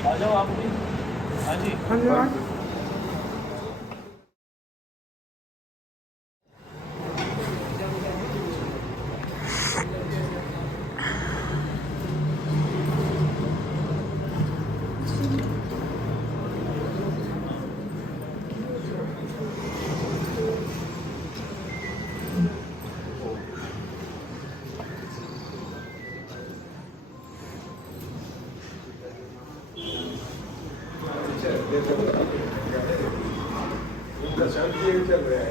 आ जाओ आप भी। हाँ जी धन्यवाद। उनका शांति चल रहा है,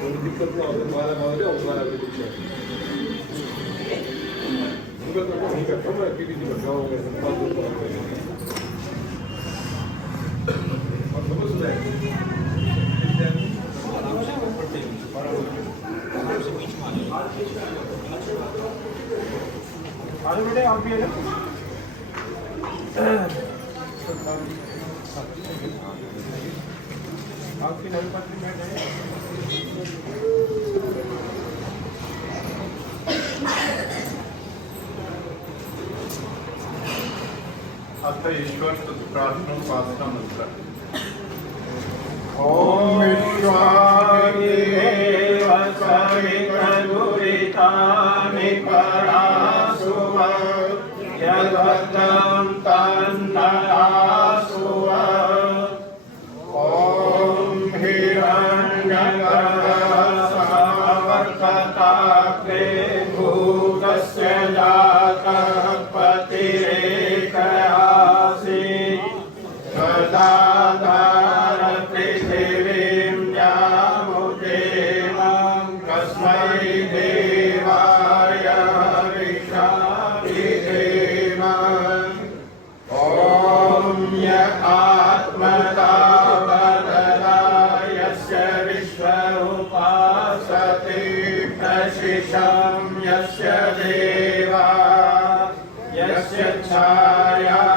कोई दिक्कत ना हो वाला मामले वाला भी कुछ है उनका तो नहीं करता मैं पीडीजी में गाँव में संपाद और समझ रहे आलू बेटे आप भी है ना आपकी नवी पत्नी बैठ है अथ ईश्वर प्रार्थना उपासना मंत्र। ओम विश्वादेव सवितुरितानि परासुव यद्वदं तन्नरासुव। ओम हिरण्यगर्भसमवर्तताग्रे भूतस्य जातः पतिरेकयासि सदाधार पृथिवीं यामुदेवं कस्मै देवाय हविषाविधेम। ॐ य आत्मता वददा यस्य विश्व उपासते प्रशिशं यस्य देवा यस्य छायामृतं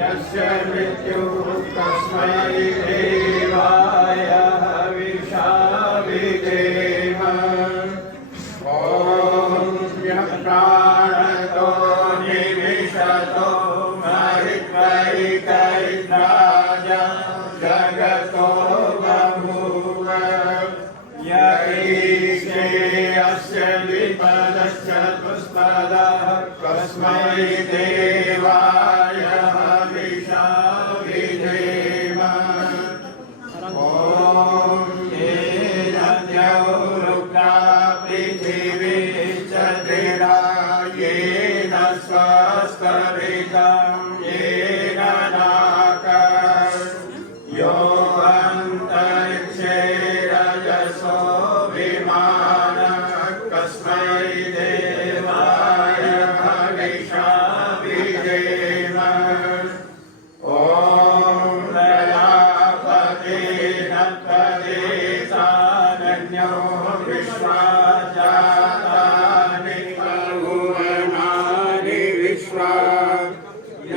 यस्य मृत्युः तस्मै देवाय हविषाविधेम। ॐ यः प्राणतो निविशतो महित्वैकैर्राज जगतो बभूव य ईशे अस्य विपदश्चतुष्पदः कस्मै देवाय हविषाविधेम। ॐ येन द्यौरुग्रा पृथिवी च दृढा येन स्वस्तभितं येन नाकः यो अन्तरिक्षे रजसो विमानः कस्मै देवाय हविषाविधेम। ॐ प्रजापतिर्नत्वदेशानन्यो विश्वाजातानि भुवनानि विश्वा य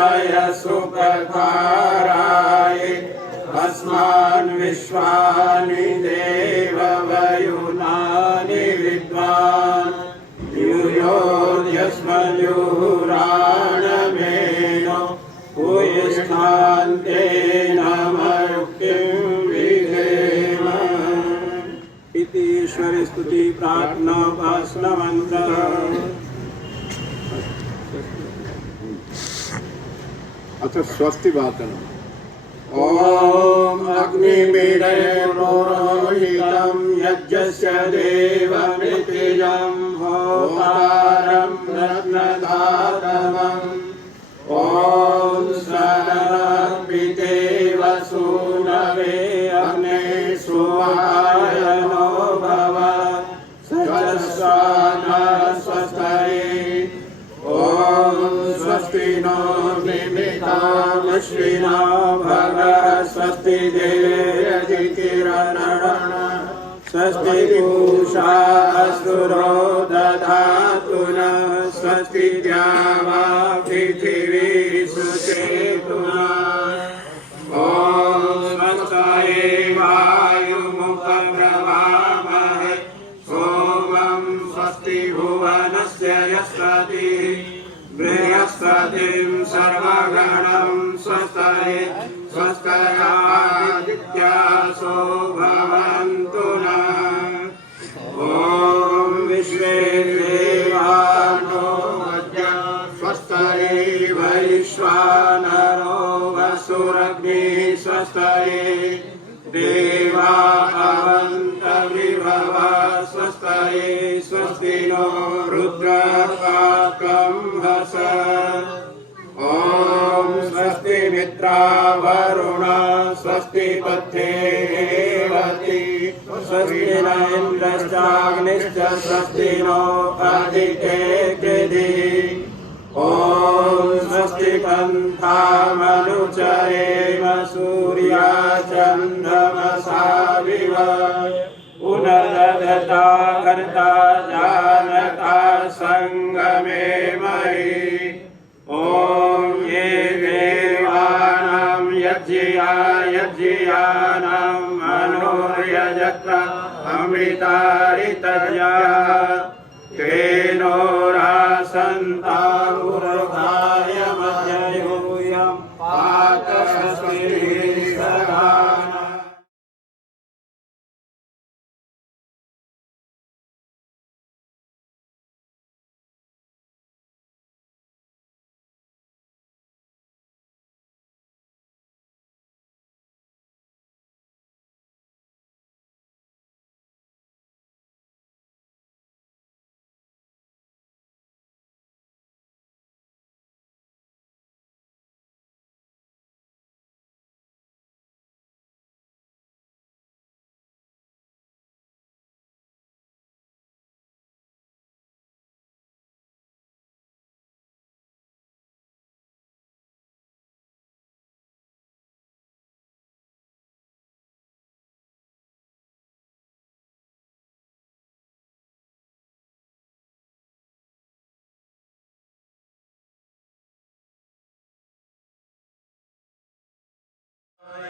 नय सुप्रकाराय अस्मान् विश्वानि देववयुनानि विद्वान् यूयोऽध्यस्मयुराणमेनो भूयिष्ठान्तेन मयुक्तिं विधेम इति ईश्वरी स्तुति प्रार्थना उपासना मंत्र। अच्छा स्वस्ति वाचन। ओम अग्निमीडे पुरोहितं यज्ञस्य देवमृतिजं होतारं रत्नधातमम् ओम सनर्पिते वसूनवे अग्ने सुवायनो भव सजस्वाना स्वस्तये ओम स्वस्ति नो मिमितामश्विना भग स्वस्ति देवयदिकिरणरण स्वस्ति पूषा असुरो दधातु न स्वस्ति द्यावा पृथिवी सुचेतुना ओम स्वस्ताये वायुमुपब्रवामहे सोमं स्वस्ति भुवनस्य यस्पति बृहस्पतिं सर्वगणं स्वस्ताये स्वस्तायादित्यासो भवन्तु नः ओम विश्वे देवानो वज्र स्वस्ताये वैश्वानरो वसुरग्निः स्वस्ताये देवा अवन्तविभव स्वस्ताये स्वस्ति नो रुद्रपाकं हस ओम स्वस्ति मित्रावरुणा स्वस्ति पथ्येवति स्वस्ति न इन्द्रश्चाग्निश्च स्वस्ति नो आदित्ये कृधि ओम स्वस्ति पन्थामनुचरेम सूर्या चन्द्रमसा विव पुनर्दधता कर्ता जानता संगमे मयि ओम ये देवानां यज्ञियानां मनोर्यजत्र अमृतारितया तेनो रासन्तामुर्गाय मध्ययूयं पात स्वस्ति सदाना।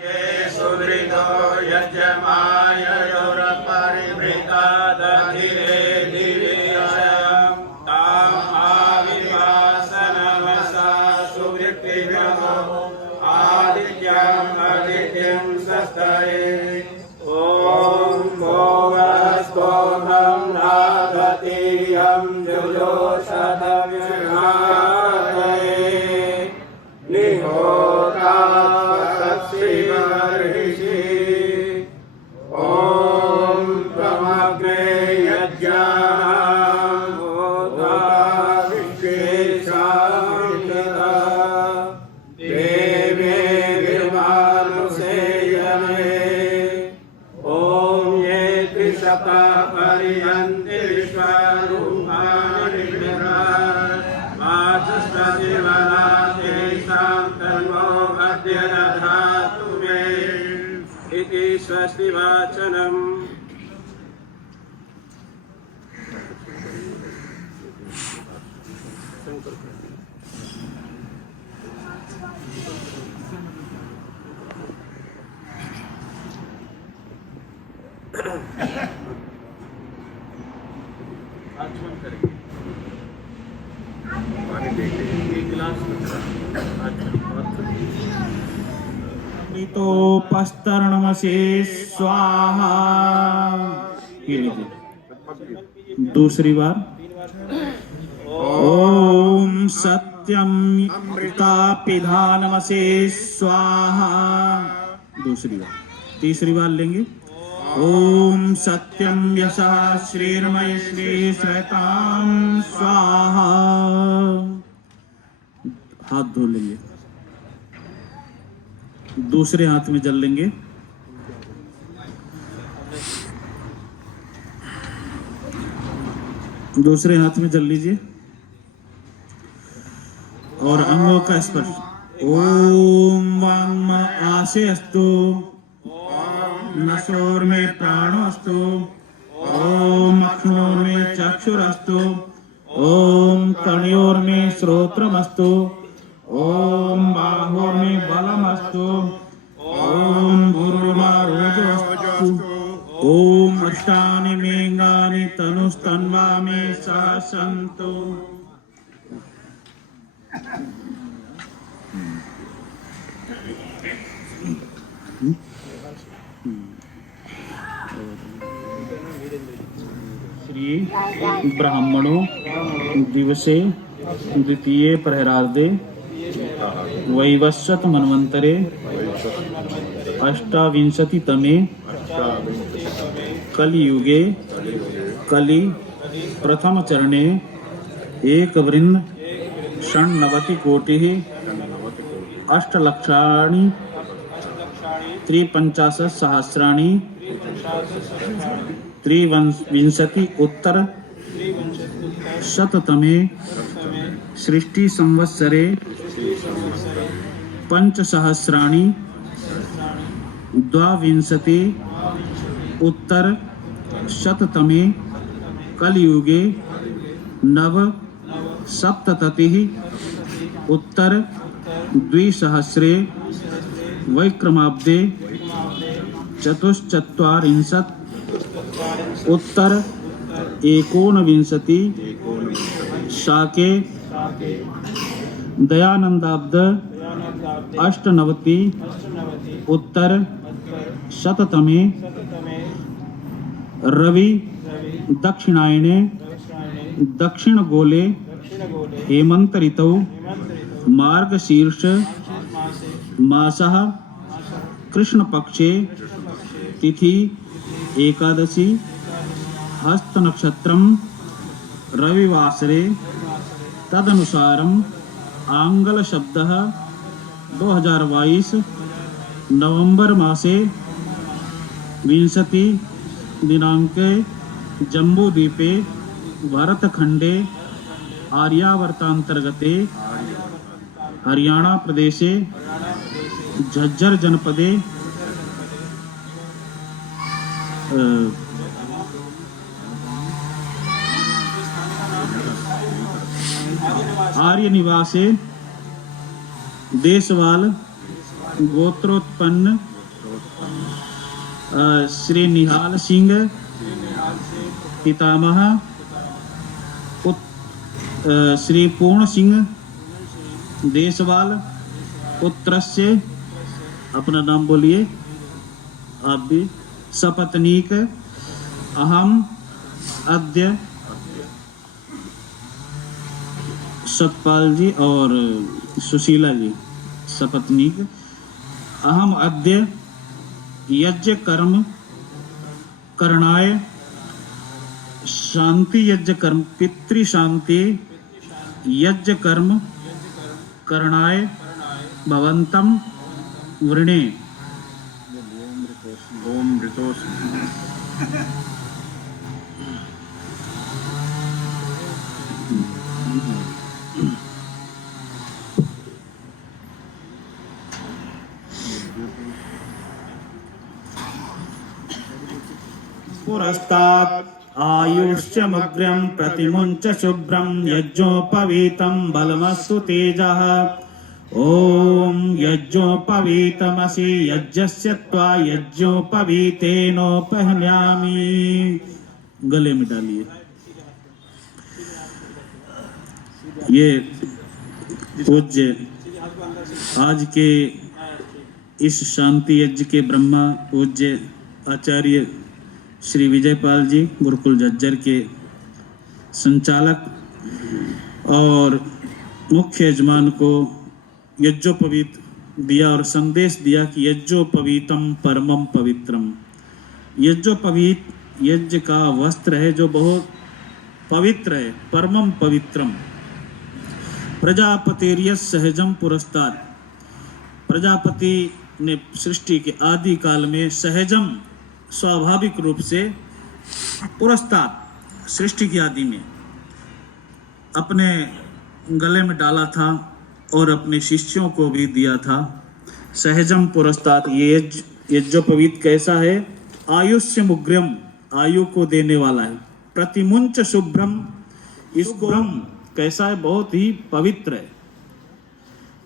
ये सुदृढो यज्ञमाययोरपरिवृता दधिरे दिव्यं ताम् आविवासनमसा सुवृत्तिभ्यः आदित्यम् आदित्यं स्वस्तये ॐ भोगस्तोमं नागतीयं जुजोषधव्यहारये निहोता ओम तमग्रे यज्ञानां होता विश्वेशामिता देवे विमानुषेयमे ओम ये त्रिशता पर्यन्ति विश्वरूपाणि वाचस्पतिर्वना तेषां तन्वो अद्य दधातु मे इति स्वस्ति वाचनम्। आचमन करेंगे। पानी देख लीजिए। एक गिलास ऋतोपस्तरणमसे स्वाहा। ये लीजिए दूसरी बार। ओम सत्यम पिधानमसे स्वाहा। दूसरी बार। तीसरी बार लेंगे। ओम सत्यम यशः श्रीर्मय श्री श्रयताम स्वाहा। हाथ धो लेंगे। दूसरे हाथ में जल लेंगे। दूसरे हाथ में जल लीजिए और अंगों का स्पर्श। ओम वांग आसे अस्तु, नसोर में प्राणो अस्तु, ओम अक्षोर में चक्षुरस्तु, ओम कणयोर में श्रोत्रमस्तु, ओम बाहोर में बलमस्तु, ओम भूर्भुवस्सु, ओम अष्टानि मेंगानि तनुस्तन्वा मे सन्तु। श्री ब्राह्मणों दिवसे द्वितीय प्रहरार्धे वैवस्वत मन्वन्तरे अष्टाविंशतितमे कलियुगे कलि प्रथम चरणे एकवृन्द षण्णवतिकोटिः अष्टलक्षाणि त्रिपञ्चाशत्सहस्राणि त्रिविंशति उत्तर शततमे सृष्टि संवत्सरे पंचसहस्राणि द्वाविंशति उत्तर शततमे कलियुगे नव सप्ततिः उत्तर द्विसहस्रे वैक्रमाब्दे चतुश्चत्वारिंशत् उत्तर एकोनविंशति शाके दयानंदाब्द अष्टनवति उत्तर शततमे रवि दक्षिणायने दक्षिण गोले हेमंत ऋतौ मार्गशीर्ष मासः कृष्ण पक्षे तिथि एकादशी हस्त नक्षत्रम रविवासरे तदनुसारम आंगल शब्दः 2022 नवंबर मासे 20 दिनांके जम्बूद्वीपे भारतखंडे आर्यावर्तांतर्गते हरियाणा प्रदेशे झज्जर जनपदे आर्य निवासे देशवाल गोत्रोत्पन्न श्री निहाल सिंह पितामह श्री पूर्ण सिंह देशवाल पुत्रस्य अपना नाम बोलिए आप भी सपत्नीक अहम अद्य सतपाल जी और सुशीला जी सपत्नीक अहम अद्य यज्ञ कर्म करणाय शांति यज्ञ कर्म पितृ शांति यज्ञ कर्म करणाय भवंतम वृणे ओम ऋतोष पुरस्तात् आयुष्यमग्र्यं प्रतिमुञ्च शुभ्रं यज्ञोपवीतं बलमस्तु तेजः। ॐ यज्ञोपवीतमसि यज्ञस्य त्वा यज्ञोपवीतेनोपहन्यामि। गले में डालिए। ये पूज्य आज के इस शांति यज्ञ के ब्रह्मा पूज्य आचार्य श्री विजयपाल जी गुरुकुल झज्जर के संचालक और मुख्य यजमान को यज्ञोपवीत दिया और संदेश दिया कि यज्ञोपवीतम परमम पवित्रम। यज्ञोपवीत यज्ञ का वस्त्र है जो बहुत पवित्र है, परमम पवित्रम। प्रजापतिर्य सहजम पुरस्तात्, प्रजापति ने सृष्टि के आदि काल में सहजम स्वाभाविक रूप से पुरस्तात् सृष्टि की आदि में अपने गले में डाला था और अपने शिष्यों को भी दिया था। सहजम पुरस्तात् ये यज्ञोपवीत कैसा है? आयुष्य मुग्रम, आयु को देने वाला है। प्रतिमुंच शुभ्रम, इसको कैसा है? बहुत ही पवित्र है।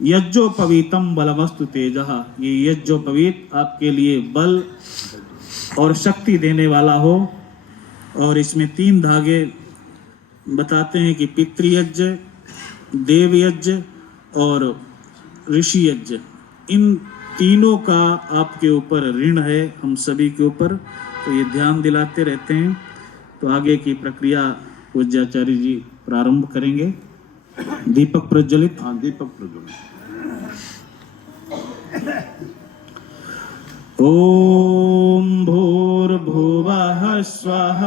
यज्ञोपवीतम बलवस्तु तेजः, ये यज्ञोपवीत आपके लिए बल और शक्ति देने वाला हो। और इसमें 3 धागे बताते हैं कि पितृयज्ञ, देवयज्ञ और ऋषि यज्ञ, इन तीनों का आपके ऊपर ऋण है, हम सभी के ऊपर। तो ये ध्यान दिलाते रहते हैं। तो आगे की प्रक्रिया पूज्याचार्य जी प्रारंभ करेंगे। दीपक प्रज्वलित। हाँ, दीपक प्रज्वलित। ओम भूर्भुवः स्वः।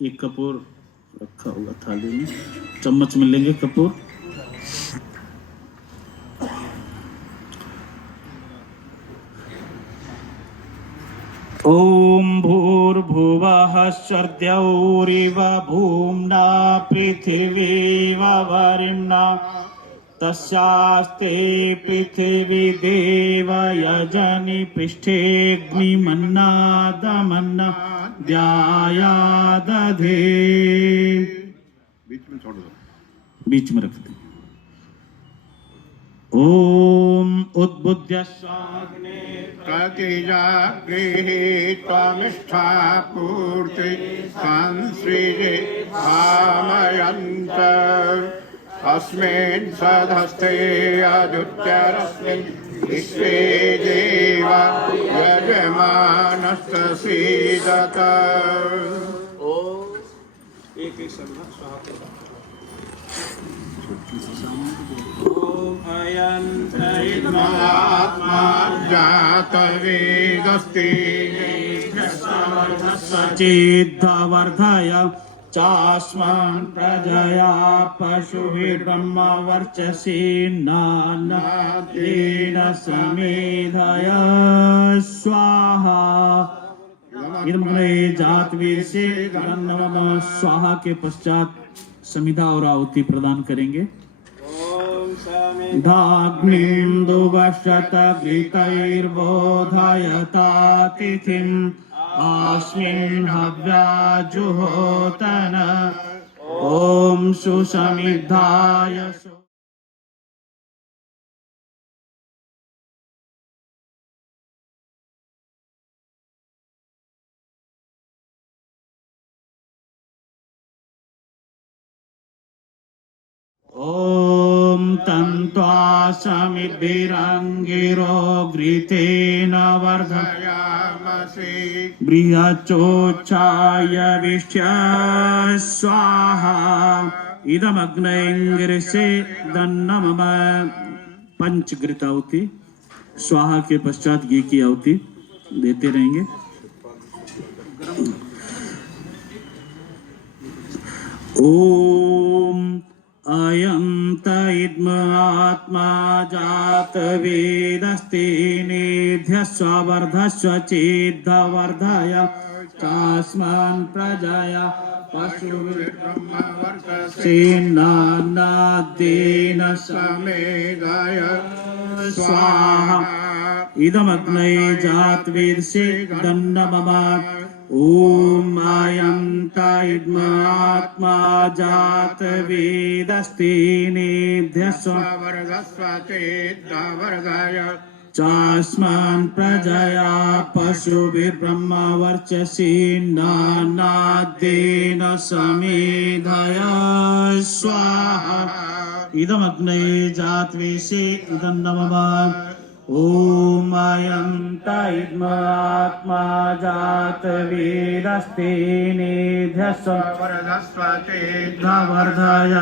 एक कपूर रखा होगा थाली में, चम्मच में लेंगे कपूर। ओम भूर्भुवः स्वर्द्यौरिव भूम्ना पृथिवीव वरिम्ना तस्यास्ते पृथिवी देव यजनि पृष्ठेऽग्निमन्नादमन्ना द्यायादधे। बीच में छोड़ दो, बीच में रख दे। ओम उद्बुद्ध्य स्वाग्ने प्रतिजागृहे त्वमिष्ठा पूर्ति संसृजे भामयन्त अस्मिन् सधस्ते अदुत्तरस्मिन् विश्वे देवा यजमानस्तसीदत। एक संघ स्वाहा। आत्मा जातवेदस्ति सचिद्वर्धय चास्मान् प्रजया पशुभिर्ब्रह्म वर्चसी नान्नादेन समेधय स्वाहा। इदमग्ने जातवेद से नमः स्वाहा के पश्चात समिधा और आहुति प्रदान करेंगे। धाग्निं दुवशत घृतैर्बोधयता तिथिम् अस्मिन् हव्याजुहोतन। ॐ सुसमिद्धाय ॐ तन्त्वा समिद्भिरङ्गिरो घृतेन वर्धयामसि बृहच्चोच्चाय विष्य स्वाहा। इदमग्नैर्से दन्नमम। पंचघृत आहुति स्वाहा के पश्चात घी की आहुति देते रहेंगे। ओम अयं त इद्म आत्मा जात वेदस्ति निध्यस्व वर्धस्व चेद्धवर्धय चास्मान् प्रजया पशुर्ब्रह्मवर्चसेनान्नादेन समेधाय स्वाहा। इदमग्ने जातवेदसे दन्नमम। ॐ अयं तैद्मात्मा जातवेदस्ति निध्यस्व वर्धस्वचेद्वर्गाय चास्मान् प्रजया पशुभिर्ब्रह्मवर्चसि नानाद्येन समेधय स्वाहा इदमग्ने जात्वेषे इदं नमः ॐ अयं तैद्मात्मा जातवेदस्ति निध्यस्व वर्धय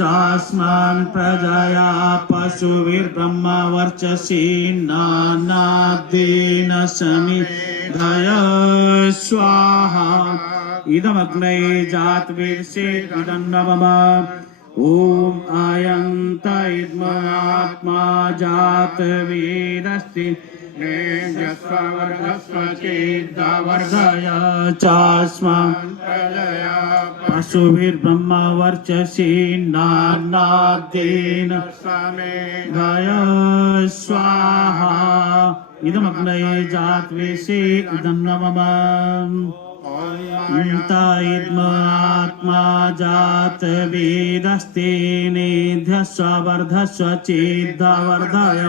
चास्मान् प्रजया पशुभिर्ब्रह्मवर्चसि नानाद्येन समेधय स्वाहा इदमग्ने जात्वेषे इदं नमः ॐ अयं तैद्मात्मा जातवेदस्ति वर्धय चास्मान् पशुभिर्ब्रह्मवर्चसि नानाद्येन समेधय स्वाहा इदमग्ने जात्वेषे इदं नमः तैद्मात्मा जातवेदस्ति निध्यस्व वर्धस्व चेद्वर्धय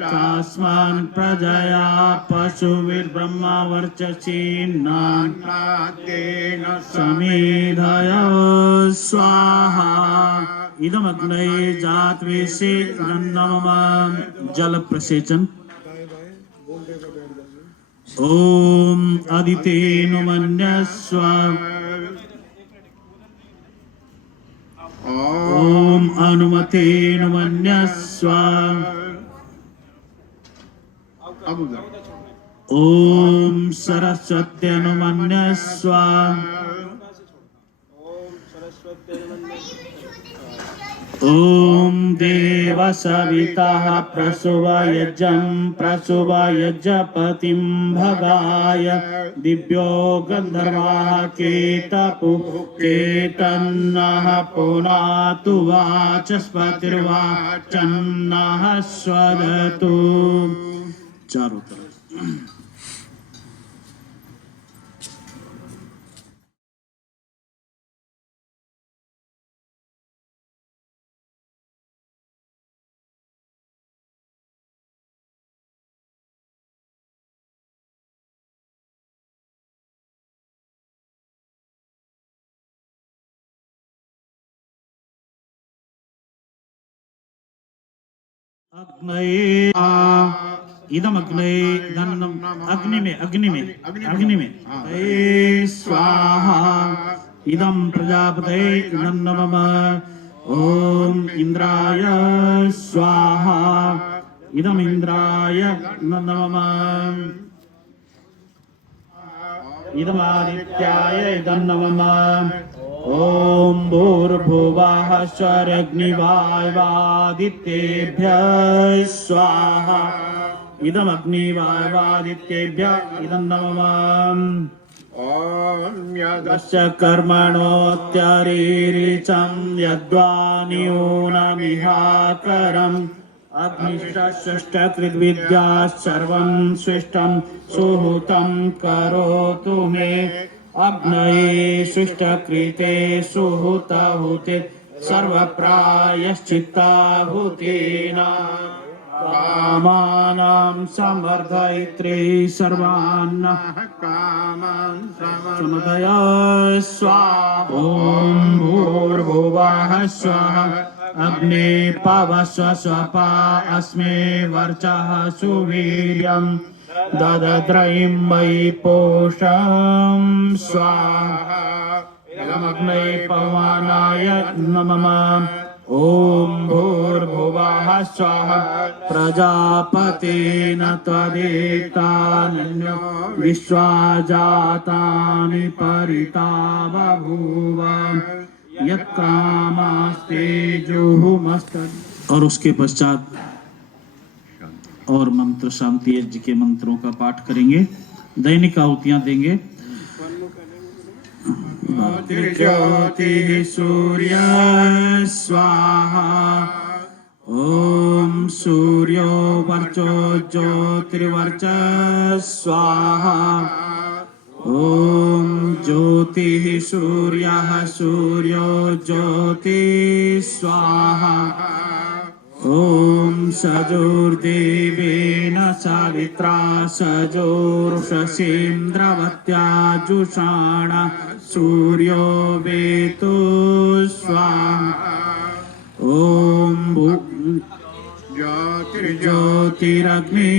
चास्मान् प्रजया पशुभिर्ब्रह्मवर्चसि नानाद्येन समेधय स्वाहा इदमग्ने जात्वेषे इदं नमः जल प्रसेचन ॐ अदितेनु मन्यस्व ॐ अनुमतेनु मन्यस्व ॐ सरस्वत्यनु मन्यस्व ॐ देवसवितः प्रसुवयजं प्रसुवयजपतिं भगाय दिव्यो गन्धर्वाः केतपु केतन्नः पुनातु वाचस्पतिर्वाचन्नः स्वदतु चारों तरफ अग्नये इदमग्नये अग्नि में स्वाहा इदं प्रजापतये इदं नमः ॐ इंद्राय स्वाहा इदं इंद्राय नमः इदमादित्याय इदं नमः ॐ भूर्भुवः स्वरग्निवायवादित्येभ्यः स्वाहा इदमग्निवायवादित्येभ्यः इदं नमः ॐ यस्य कर्मणोऽत्यरीरिचं यद्वान्यूनमिहाकरम् अग्निष्टकृद्विद्या सर्वं सृष्टं सुहूतं करोतु मे अग्नये सृष्टकृते सुहूतहुते सर्वप्रायश्चित्ताहुतेन कामानां संवर्धयित्रे सर्वान्नः कामान् समदय स्वाहा ॐ भूर्भुवः स्वः अग्ने पवस्व स्वपा अस्मे वर्चः सुवीर्यं ददद्रयिं मयि पोषं स्वाहा इदमग्ने पवनाय नमः ॐ भूर्भुवः स्वः प्रजापतेन त्वदेतान्यो विश्वा जातानि परिता बभूव और उसके पश्चात और मंत्र शांति यज्ञ के मंत्रों का पाठ करेंगे, दैनिक आहुतियां देंगे। ज्योति सूर्य स्वाहा ओम सूर्यो वर्चो ज्योतिर्वर्च स्वाहा ॐ ज्योतिः सूर्यः सूर्यो ज्योतिः स्वाहा ॐ सजोर्देवेन सावित्रा सजोर्षसीन्द्रवत्या जुषाण सूर्यो वेतो स्वाहा ॐ ज्योतिरग्नि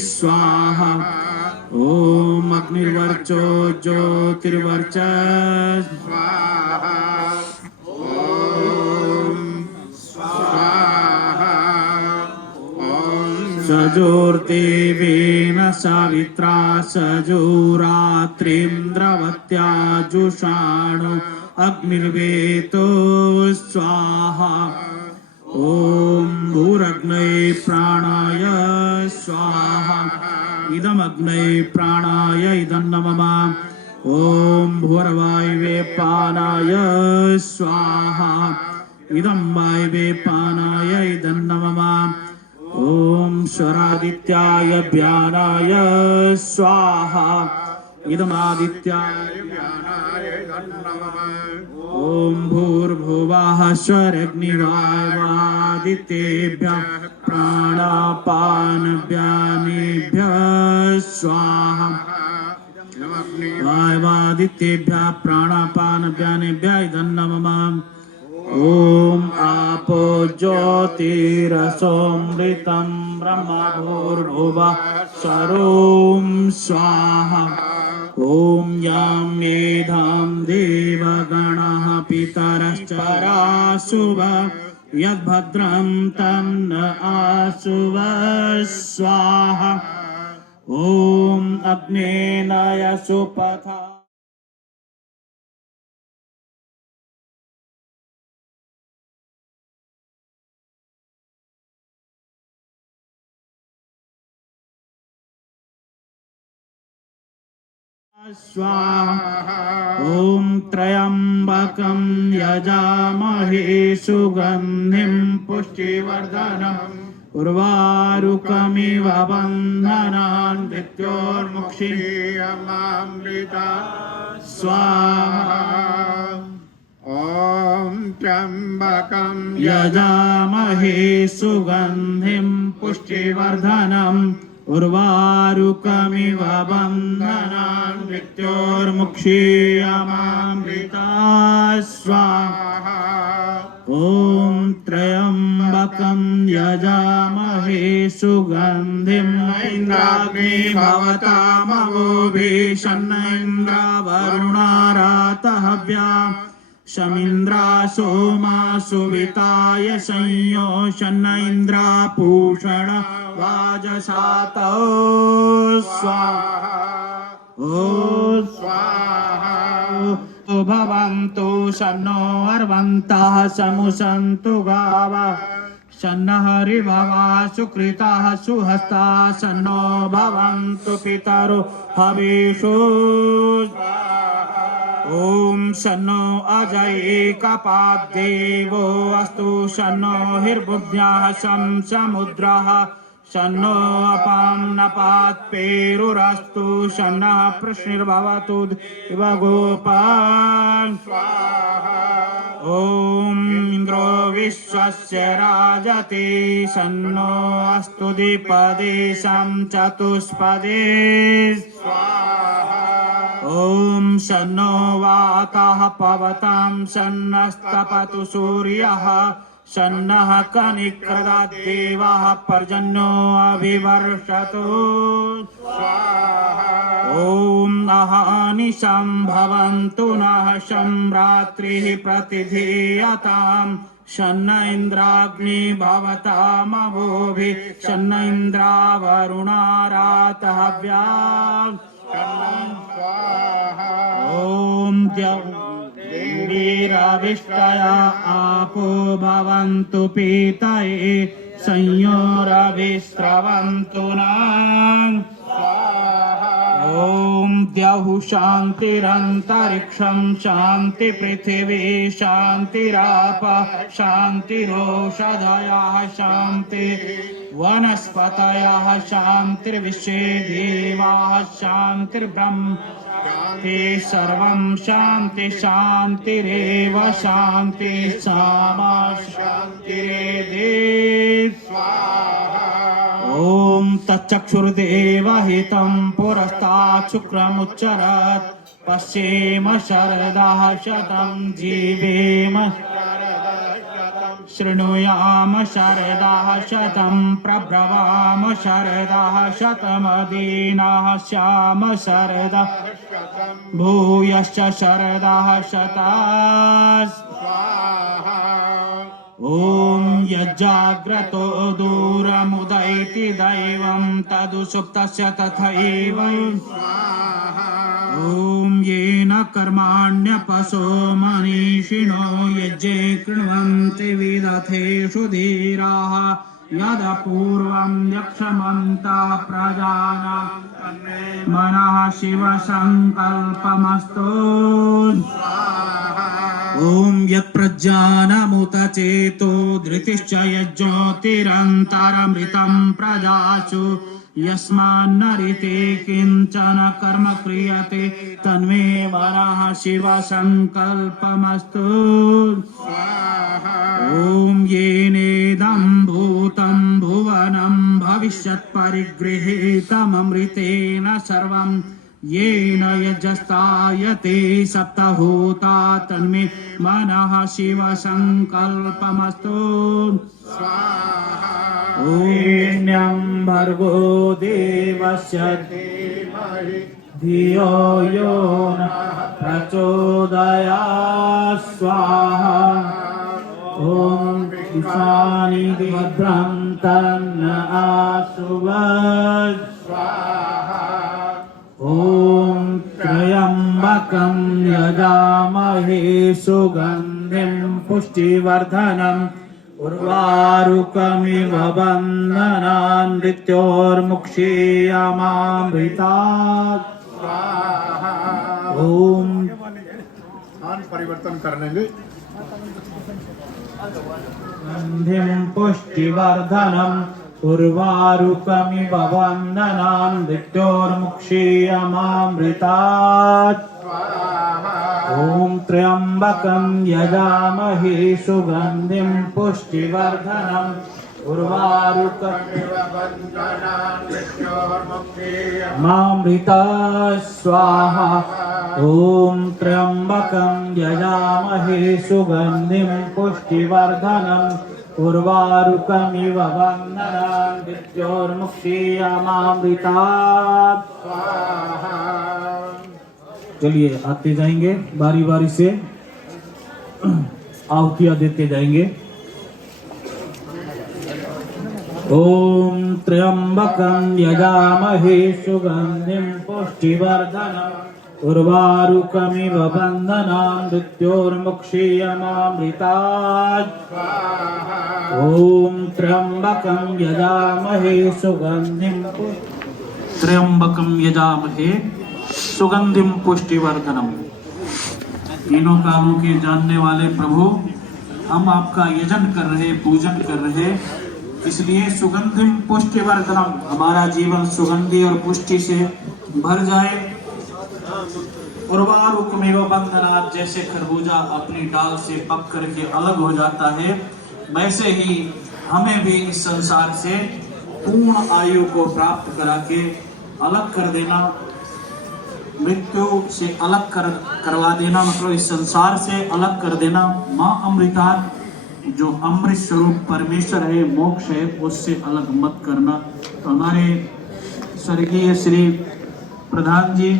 स्वाहा ॐ अग्निर्वर्चो ज्योतिर्वर्च स्वाहा सजोर्देवेन सावित्रा सजोरात्रिन्द्रवत्या जुषाणो अग्निर्वेतो स्वाहा ॐ भूरग्नये प्राणाय स्वाहा इदमग्नये प्राणाय इदं नमः ॐ भूर्वायवे पानाय स्वाहा इदं वायवे पानाय इदं नमः ॐ स्वरादित्याय व्यानाय स्वाहा इदमादित्याय व्यानाय नमः ॐ भूर्भुवः स्वरग्निवादितेभ्यः प्राणापानव्यानेभ्यः स्वाहा वायवादितेभ्यः प्राणापानव्यानेभ्यः इदं नमः ॐ आपो ज्योतिरसोऽमृतं ब्रह्म भूर्भुवः स्वरों स्वाहा ॐ यां मेधां देवगणः पितरश्चरासुव यद्भद्रं तं न आसुव स्वाहा ॐ अग्नेन यशुपथा स्वाहा ॐ त्र्यम्बकं यजामहे सुगन्धिं पुष्टिवर्धनम् उर्वारुकमिव बन्धनान् मृत्योर्मुक्षीयमामृता स्वाहा ॐ त्र्यम्बकं यजामहे सुगन्धिं पुष्टिवर्धनम् उर्वारुकमिव बन्धनान् मृत्योर्मुक्षीयमामृता स्वाहा ॐ त्र्यम्बकं यजामहे सुगन्धिं इन्द्राग्नि भवतामवोभिः शन्न इन्द्रावरुणारातहव्या शमिन्द्रा सोमा सुविताय संयो शन्न इन्द्रापूषण वाजसातौ स्वाहा ॐ स्वाहा भवन्तु शन्नो अर्वन्तः समुसन्तु गावः शन्नः हरिभवा सुकृताः सुहस्ताः शन्नो भवन्तु पितरो हविषो ॐ शन्नो अजयेकपादेवो अस्तु शन्नो हिर्बुद्ध्याः शं समुद्रः शन्नो अपान्नपात्पेरुरस्तु शन्नः प्रश्निर्भवतु दिवगोपान् स्वाहा ॐ इन्द्रो विश्वस्य राजते शन्नो अस्तु द्विपदे शं चतुष्पदे स्वाहा ॐ शन्नो वातः पवतां शन्नस्तपतु सूर्यः शन्नः कनिक्रदात् देवः पर्जन्यो अभिवर्षतु स्वाहा ॐ अहानिशं भवन्तु नः शं रात्रिः प्रतिधीयताम् शन्न इन्द्राग्नि भवतामवोभिः शन्न इन्द्रावरुणारातहव्या ॐ देवीरविष्टया आपो भवन्तु पीतये संयोरभिस्रवन्तु नः ॐ द्यौः शान्तिरन्तरिक्षं शान्ति पृथिवी शान्तिरापः शान्तिरोषधयः शान्ति वनस्पतयः शान्तिर्विश्वे देवाः शान्तिर्ब्रह्म शान्ति सर्वं शान्ति शान्तिरेव शान्ति सामा शान्तिरेधि ॐ तच्चक्षुर्देवहितं पुरस्तात् शुक्रमुच्चरत् पश्येम शरदः शतं जीवेम शृणुयाम शरदः शतं प्रब्रवाम शरदः शतमदीनः श्याम शरदः भूयश्च शरदः शतास् ॐ यज्जाग्रतो दूरमुदयति दैवं तदुसुप्तस्य तथैव ॐ येन कर्माण्यपशो मनीषिणो यज्ञे कृण्वन्ति विदथेषु धीराः यदपूर्वं यक्षमन्तः प्रजानां मनः शिवसङ्कल्पमस्तु ॐ यत्प्रज्ञानमुत चेतो धृतिश्च यज्ज्योतिरन्तरमृतं प्रजासु यस्मान्नरिते किञ्चन कर्म क्रियते तन्मे मनः शिवसङ्कल्पमस्तु ॐ येनेदं भूतं भुवनं भविष्यत् परिगृहीतममृतेन सर्वं येन यज्जस्तायते सप्तहोता तन्मे मनः शिवसङ्कल्पमस्तु ॐ भर्गो देवस्य धियो यो नः प्रचोदयात् स्वाहा ॐ ईशानि भद्रं तन्न आशुवत् ॐ त्र्यम्बकं यजामहे सुगन्धिं पुष्टिवर्धनम् उर्वारुकमिव बन्धनान् मृत्योर्मुक्षीयमामृतात् ॐ स्थान परिवर्तन कर लेंगे। गन्धिं पुष्टिवर्धनम् उर्वारुकमिव बन्धनान् मृत्योर्मुक्षीयमामृतात् ॐ त्र्यम्बकं यजामहे सुगन्धिं पुष्टिवर्धनम् उर्वारुकमिव बन्धनान् मृत्योर्मुक्षीयमामृतात् स्वाहा ॐ त्र्यम्बकं यजामहे सुगन्धिं पुष्टिवर्धनम् उर्वारुकमिव बन्धनान् मृत्योर्मुक्षीयमामृतात् स्वाहा। चलिए आते जाएंगे, बारी बारी से आहुतियां देते जाएंगे। ओम त्र्यंबकं यजामहे सुगंधिं पुष्टिवर्धनम् उर्वारुकमिव बन्धनान् मृत्योर्मुक्षीयमामृतात् ओम त्र्यंबकं यजामहे सुगंधिं पुष्टिवर्धनम्। तीनों कालों के जानने वाले प्रभु, हम आपका यजन कर रहे, पूजन कर रहे, इसलिए सुगंधिम पुष्टिवर्धनम, हमारा जीवन सुगंधि और पुष्टि से भर जाए। उर्वारुकमिव बन्धनात्, जैसे खरबूजा अपनी डाल से पक करके अलग हो जाता है, वैसे ही हमें भी इस संसार से पूर्ण आयु को प्राप्त करा के अलग कर देना, मृत्यु से अलग करवा देना, मतलब इस संसार से अलग कर देना। माँ अमृतात्, जो अमृत स्वरूप परमेश्वर है, मोक्ष है, उससे अलग मत करना। तो हमारे स्वर्गीय श्री प्रधान जी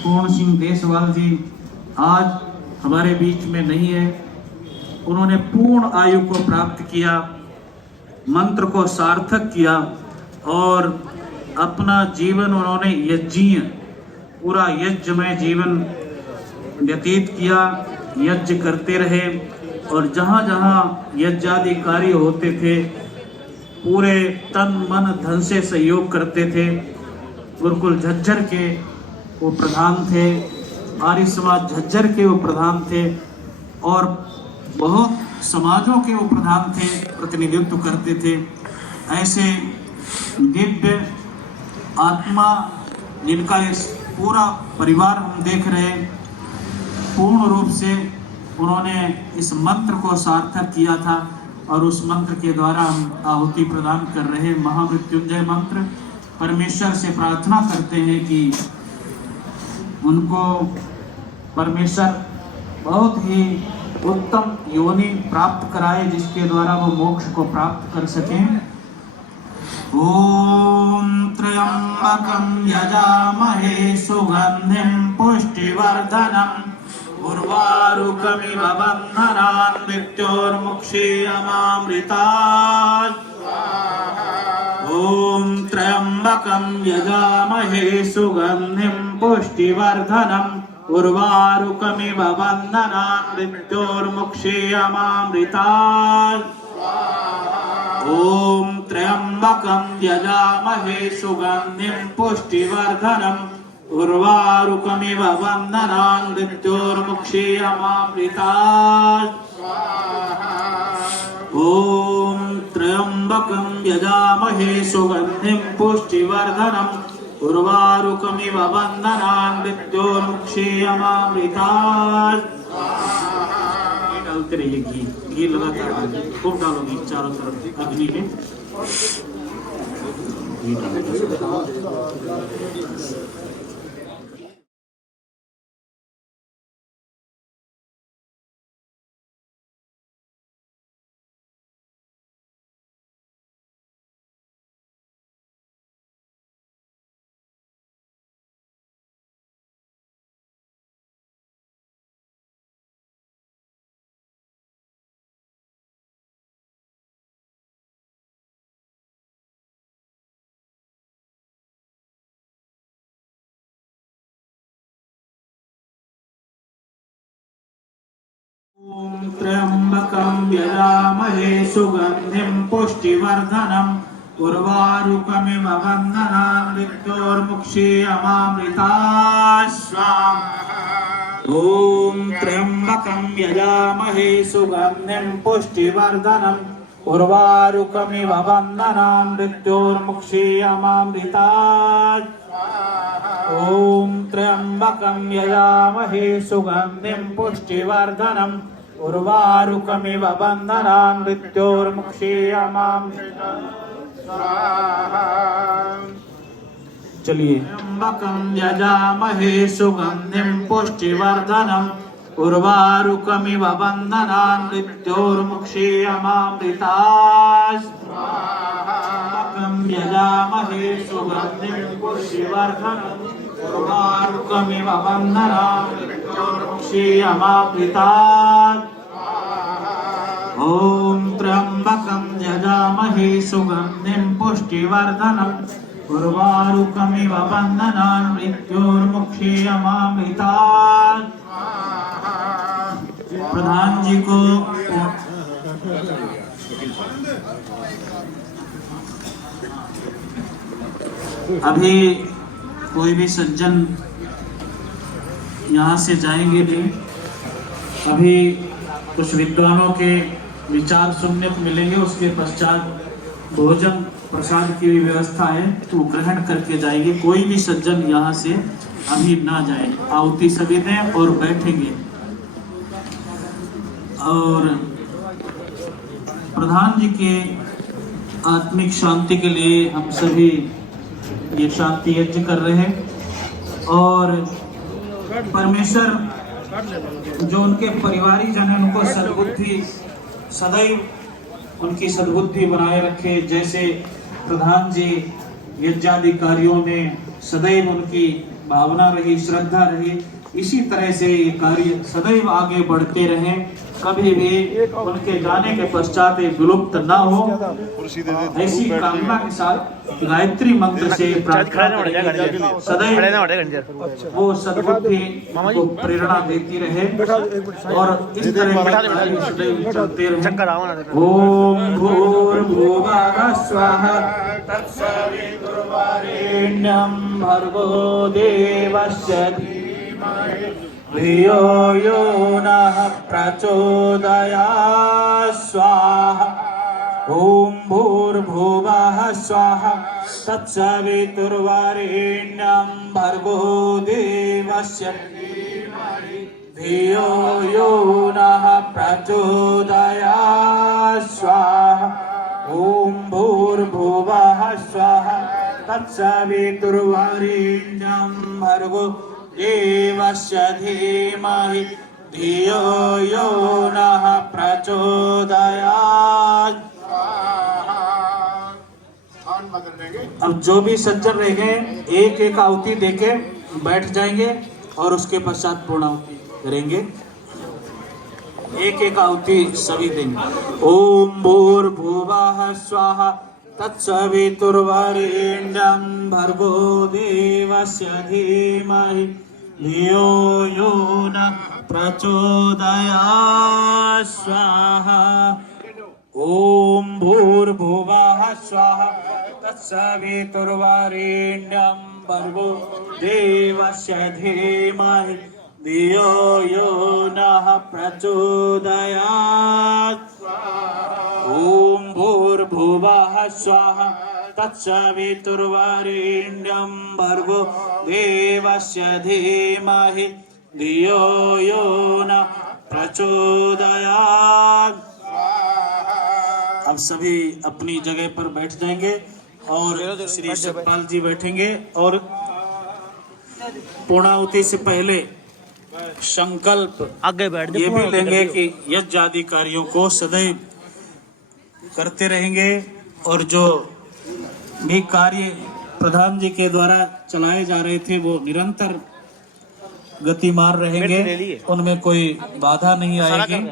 पूर्ण सिंह देशवाल जी आज हमारे बीच में नहीं है। उन्होंने पूर्ण आयु को प्राप्त किया, मंत्र को सार्थक किया और अपना जीवन उन्होंने यज्ञीय, पूरा यज्ञमय जीवन व्यतीत किया, यज्ञ करते रहे और जहाँ जहाँ यज्ञादि कार्य होते थे पूरे तन मन धन से सहयोग करते थे। गुरुकुल झज्जर के वो प्रधान थे, आर्य समाज झज्जर के वो प्रधान थे और बहुत समाजों के वो प्रधान थे, प्रतिनिधित्व करते थे। ऐसे दिव्य आत्मा जिनका इस पूरा परिवार हम देख रहे हैं, पूर्ण रूप से उन्होंने इस मंत्र को सार्थक किया था और उस मंत्र के द्वारा हम आहुति प्रदान कर रहे महामृत्युंजय मंत्र। परमेश्वर से प्रार्थना करते हैं कि उनको परमेश्वर बहुत ही उत्तम योनि प्राप्त कराए, जिसके द्वारा वो मोक्ष को प्राप्त कर सकें। ओम त्र्यंबकं यजामहे सुगंधिं पुष्टिवर्धनम् उर्वारुकमिव बन्धनान् मृत्योर्मुक्षीयमामृतात्। ओम त्र्यंबकं यजामहे सुगंधिं पुष्टिवर्धनम् उर्वारुकमिव बन्धनान् मृत्योर्मुक्षीयमामृतात्। ओम त्र्यंबकं यजामहे सुगंधिं पुष्टिवर्धनम् उर्वारुकमिव बन्धनान् मृत्योर्मुक्षीयमामृतात्। ओम त्र्यंबकं यजामहे सुगंधिं पुष्टिवर्धनम् उर्वारुकमिव बन्धनान् मृत्योर्मुक्षीयमामृतात्। डालते रहिए घी लगातार खूब डालोगी चारों तरफ अग्नि में घी ओम त्र्यंबकं यजामहे सुगंधिं पुष्टिवर्धनम् उर्वारुकमिव बन्धनान् मृत्योर्मुक्षीयमामृतात्। ओम त्र्यंबकं यजामहे सुगंधिं पुष्टिवर्धनम् उर्वारुकमिव बन्धनान् मृत्योर्मुक्षीयमामृतात्। ओम त्र्यंबकं यजामहे सुगंधिं पुष्टिवर्धनम् उर्वारुकमिव बन्धनान् मृत्योर्मुक्षीयमामृतात्। चलिए, त्र्यंबकं यजामहे सुगंधिं पुष्टिवर्धनम् उर्वारुकमिव बन्धनान् मृत्योर्मुक्षीयमामृतात्। त्र्यंबकं यजामहे सुगंधिं पुष्टिवर्धनम् उर्वारुकमिव बन्धनान् मृत्योर्मुक्षीयमामृतात्। ओम त्र्यंबकं यजामहे सुगंधिं पुष्टिवर्धनम् उर्वारुकमिव बन्धनान् मृत्योर्मुक्षीयमामृतात्। प्रधान जी को अभी कोई भी सज्जन यहाँ से जाएंगे नहीं, अभी कुछ विद्वानों के विचार सुनने को मिलेंगे, उसके पश्चात भोजन प्रसाद की भी व्यवस्था है तो ग्रहण करके जाएंगे। कोई भी सज्जन यहाँ से अभी ना जाए, आहुति सभी दें और बैठेंगे। और प्रधान जी के आत्मिक शांति के लिए हम सभी ये शांति यज्ञ कर रहे हैं और परमेश्वर जो उनके परिवारी जन हैं उनको सद्बुद्धि सदैव उनकी सद्बुद्धि बनाए रखे। जैसे प्रधान जी यज्ञादि कार्यों में सदैव उनकी भावना रही, श्रद्धा रही, इसी तरह से ये कार्य सदैव आगे बढ़ते रहें, कभी भी उनके जाने के पश्चात विलुप्त न हो। ऐसी कामना के साथ गायत्री मंत्र से सदैव वो सद्बुद्धि को प्रेरणा देती रहे और इस तरह चलते रहे। ओम भूर्भुवः स्वः तत्सवितुर्वरेण्यं भर्गो देवस्य धीमहि धियो यो नः प्रचोदयात् स्वाहा। ओम भूर्भुवः भूर्भुवः स्वाहा तत्सवितुर्वरेण्यं भर्गो देवस्य धियो यो नः प्रचोदयात् स्वाहा ॐ भूर्भुवः स्वाहा तत्सवितुर्वरेण्यं भर्गो देवस्य धीमहि धियो यो नः प्रचोदयात्। अब जो भी सज्जन रह गए एक एक आहुति देके बैठ जाएंगे और उसके पश्चात पूर्णाहुति करेंगे। एक एक आहुति सभी देंगे। ओम भूर्भुवः स्वाहा तत्सवितुर्वरेण्यं भर्गो देवस्य धीमहि धियो यो नः प्रचोदयात् स्वाहा ओम भूर्भुवः स्वाहा तत्सवितुर्वरेण्यं भर्गो देवस्य धीमहि धियो यो नः प्रचोदयात् ओम भूर्भुवः स्वाहा तत्सवितुर्वरेण्यं भर्गो देवस्य धीमहि धियो यो नः प्रचोदयात्। अब सभी अपनी जगह पर बैठ जाएंगे और श्री सतपाल जी बैठेंगे और पूर्णाहुति से पहले संकल्प आगे बैठ ये भी लेंगे कि यज्ञ आदि कार्यों को सदैव करते रहेंगे और जो भी कार्य प्रधान जी के द्वारा चलाए जा रहे थे वो निरंतर गति मार रहेंगे, उनमें कोई बाधा नहीं आएगी।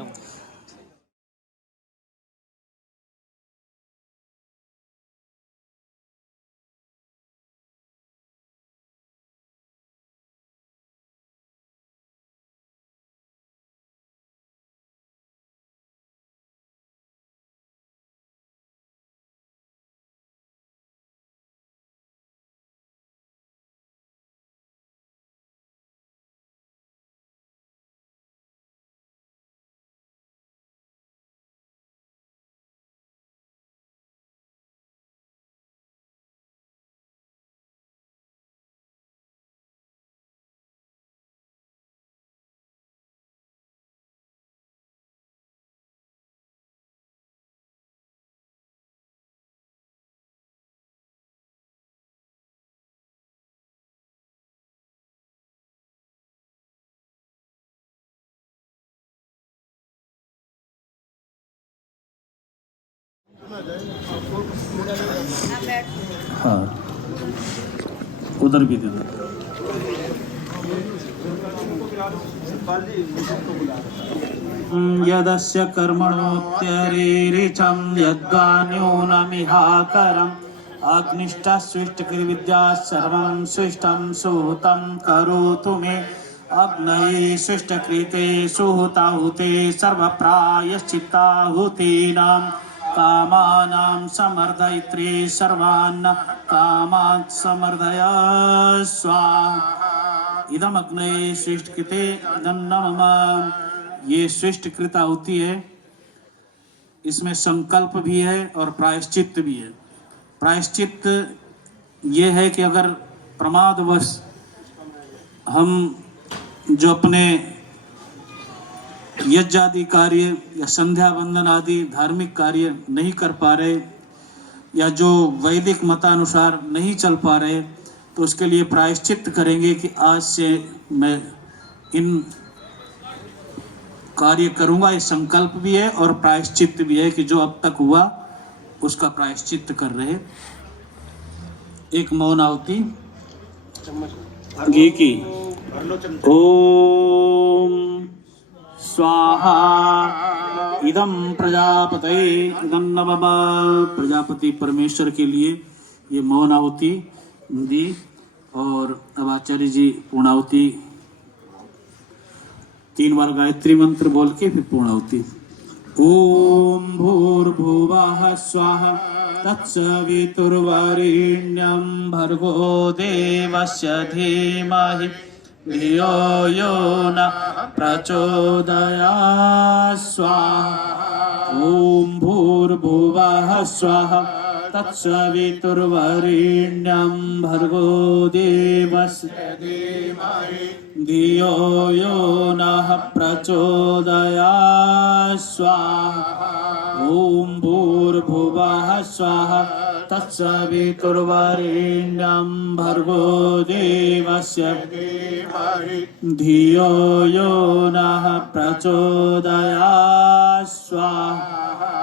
हाँ उधर भी दे दो। यदस्य कर्मणोत्यरेरिचं यद्वान्योनमिहाकरम् अग्निष्टस्विष्टकृविद्या सर्वं स्विष्टं सुहृतं करोतु मे अग्नये स्विष्टकृते सुहृताहुते सर्वप्रायश्चित्ताहुतीनां कामानां समर्दयित्रे सर्वान् कामान् समर्दय स्वाहा इदम अग्नये स्विष्टकृते इदं नमः। ये स्विष्टकृत आहुति है, इसमें संकल्प भी है और प्रायश्चित्त भी है। प्रायश्चित्त ये है कि अगर प्रमादवश हम जो अपने यज्ञ आदि कार्य या संध्या वंदन आदि धार्मिक कार्य नहीं कर पा रहे या जो वैदिक मतानुसार नहीं चल पा रहे, तो उसके लिए प्रायश्चित्त करेंगे कि आज से मैं इन कार्य करूंगा। ये संकल्प भी है और प्रायश्चित्त भी है कि जो अब तक हुआ उसका प्रायश्चित्त कर रहे। एक मौन आहुति घी की। ओम स्वाहा इदं प्रजापतये इदं नमः। प्रजापति परमेश्वर के लिए ये मौन आहुति दी और अब आचार्य जी पूर्णाहुति 3 बार गायत्री मंत्र बोल के फिर पूर्णाहुति। ओम भूर्भुवः स्वाहा तत्सवितुर्वरेण्यं भर्गो देवस्य धीमहि धियो यो नः प्रचोदयात् स्वाहा ओम भूर्भुवः स्वाहा तत्सवितुर्वरेण्यं भर्गो देवस्य धीमहि धियो यो नः प्रचोदयात् स्वाहा ॐ भूर्भुवः स्वः तत्सवितुर्वरेण्यं भर्गो देवस्य धीमहि धियो यो नः प्रचोदयात् स्वाहा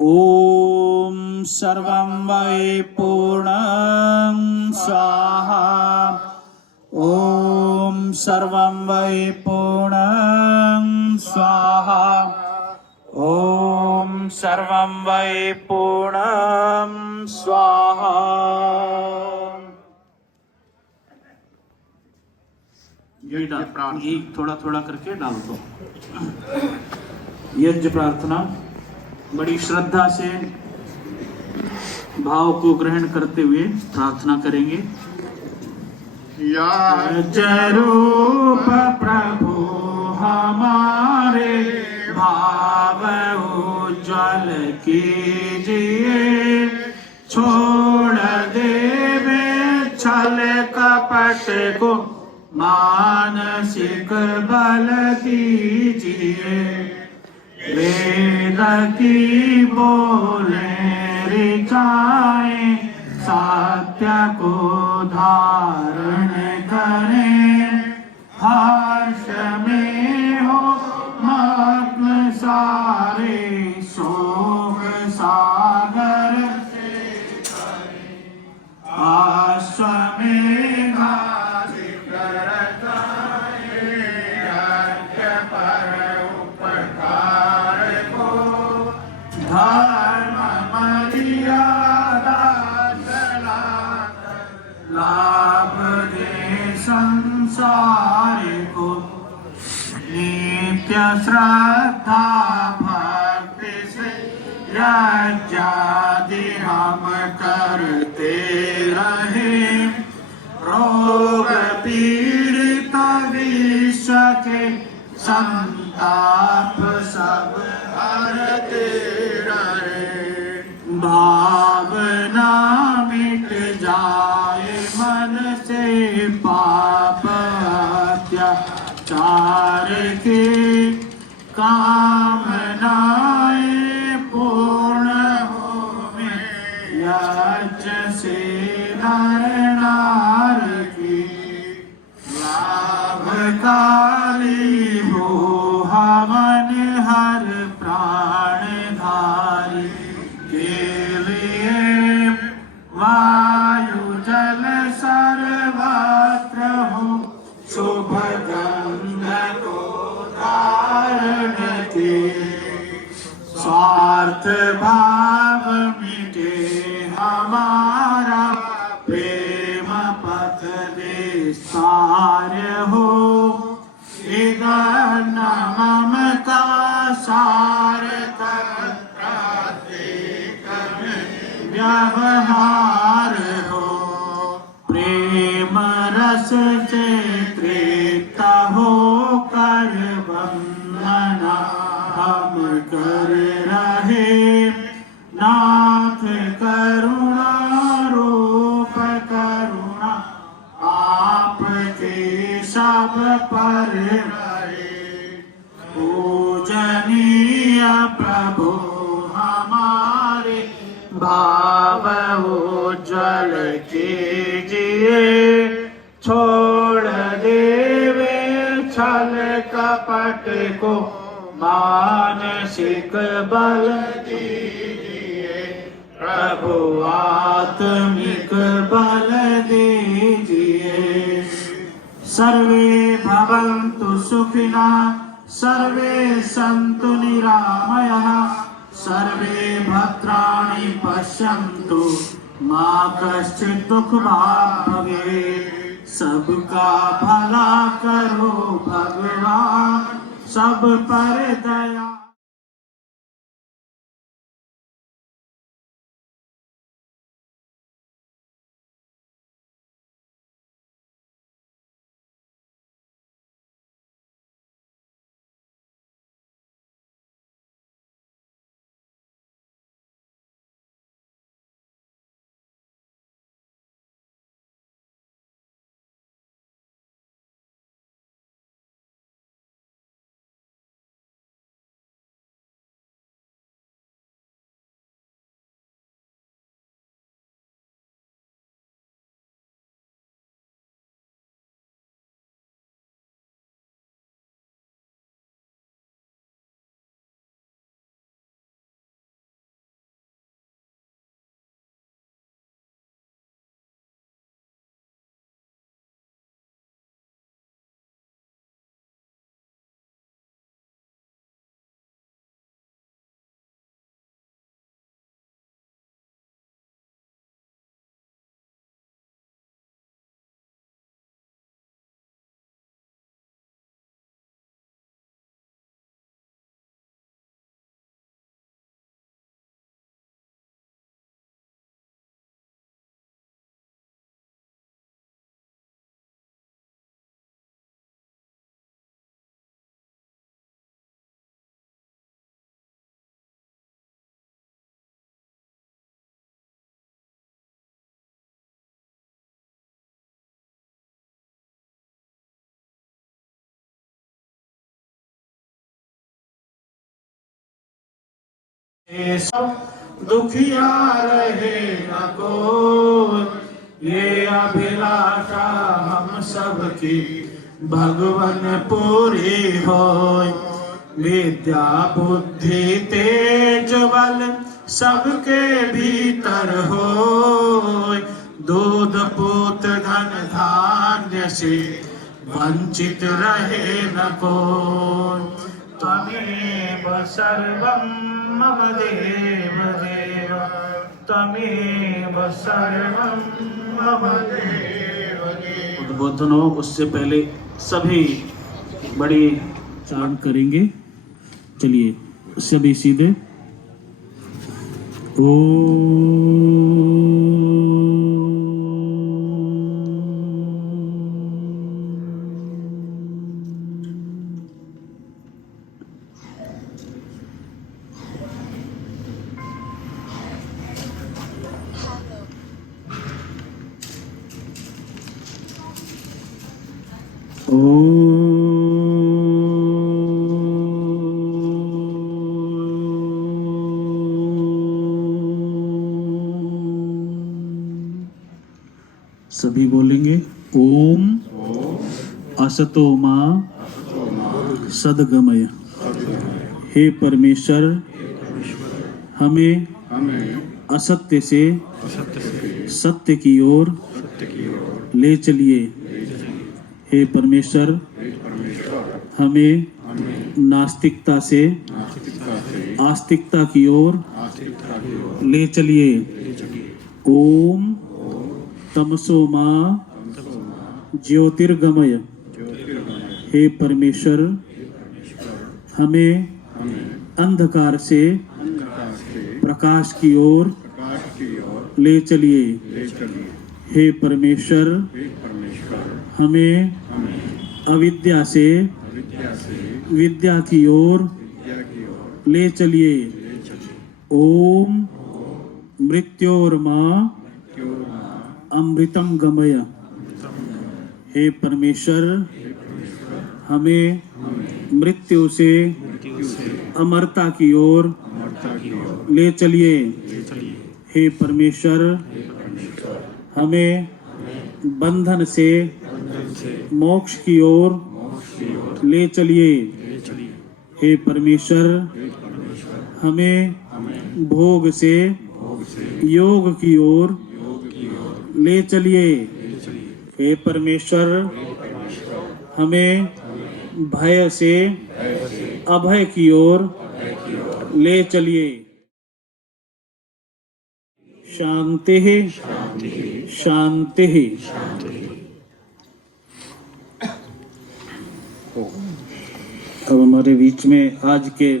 ॐ सर्वं वै पूर्णं स्वाहा ॐ सर्वं वै पूर्णं स्वाहा ॐ सर्वं वै पूर्णं स्वाहा यही डाल ये थोड़ा थोड़ा करके डाल दो। यज्ञ प्रार्थना बड़ी श्रद्धा से भाव को ग्रहण करते हुए प्रार्थना करेंगे। रूप प्रभु हमारे भाव उज्ज्वल कीजिए, छोड़ देवे छल कपट को मानसिक बल दीजिए। वेद की बोले ऋचाएं सत्य को धारण करें, हर्ष में हो मग्न सारे शोक सागर से करें। आश्वमेधादि करताए यज्ञ पर उपकार को, धर्म मर्यादा चलाकर लाभ दे संसार को। नित्य श्रद्धा भक्ति से यज्ञादि हम करते रहे, रोग पीड़ित विश्व के संताप सब हरते रहे। भावना मिट जाए मन से पाप अत्याचार के, कामनाएं पूर्ण होवे यज्ञ से नर नार की। लाभकारी हो हवन हर प्राणधारी के लिए, वायु जल सर्वत्र हो शुभ गंध को धारण के। स्वार्थ भाव मिटे हमारा, प्रेम पथ विस्तार हो। इधर ममता सार्थक प्रत्येक में व्यवहार हो। प्रेम रस से तृप्त होकर वंदना हम कर रहे। नाथ करुणा रूप करुणा आपके सब पर रहे। पूजनीय प्रभु हमारे भाव उज्ज्वल कीजिए, छोड़ देवे छल कपट को मानसिक बल दीजिए। प्रभु आत्मिक बल दीजिए। सर्वे भवन्तु सुखिनः, सर्वे सन्तु निरामयाः, सर्वे भद्राणि पश्यन्तु मा कश्चित् दुःखभाग् भवेत्। सबका भला करो भगवान, सब पर दया। दुखिया रहे न कोई, ये अभिलाषा हम सबकी भगवन पूरी होय। विद्या बुद्धि तेज बल सबके भीतर होय, दूध पूत धन धान्य से वंचित रहे न कोई। त्वमेव सर्वं मम देव देव, त्वमेव सर्वं मम देव देव। उद्बोधन हो उससे पहले सभी बड़ी चांट करेंगे। चलिए सभी सीधे। सभी बोलेंगे ओम असतो मा सद्गमय। हे परमेश्वर, हमें असत्य से सत्य की ओर ले चलिए। हे परमेश्वर, हमें नास्तिकता से आस्तिकता की ओर ले चलिए। ओम तमसो मा ज्योतिर्गमय। हे परमेश्वर, हमें अंधकार से प्रकाश की ओर ले चलिए। हे परमेश्वर, हमें अविद्या से विद्या की ओर ले चलिए। ओम मृत्योर्मा अमृतम गमय। हे परमेश्वर, हमें मृत्यु से अमरता की ओर ले चलिए। हे परमेश्वर, हमें बंधन से मोक्ष की ओर ले चलिए। हे परमेश्वर, हमें भोग से योग की ओर ले चलिए। हे परमेश्वर, हमें भय से अभय की ओर ले चलिए। शांति शांति। अब हमारे बीच में आज के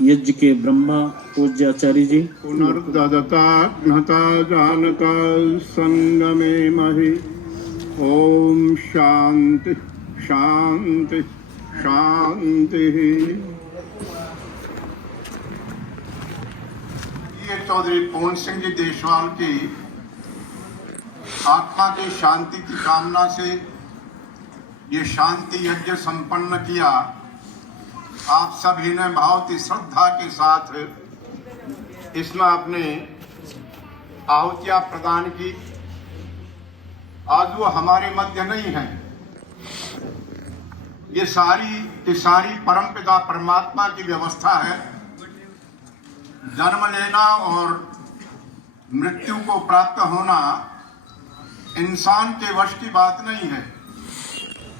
यज्ञ के ब्रह्मा पूज्य आचार्य जी। पुनर्ददता घ्नता जानता संगमे महि। ओम शांति शांति शांति। ये चौधरी पूर्ण सिंह जी देशवाल की आत्मा की शांति की कामना से ये शांति यज्ञ संपन्न किया। आप सभी ने बहुत ही श्रद्धा के साथ इसमें अपने आहुतियां प्रदान की। आज वो हमारे मध्य नहीं है। ये सारी परमपिता परमात्मा की व्यवस्था है। जन्म लेना और मृत्यु को प्राप्त होना इंसान के वश की बात नहीं है।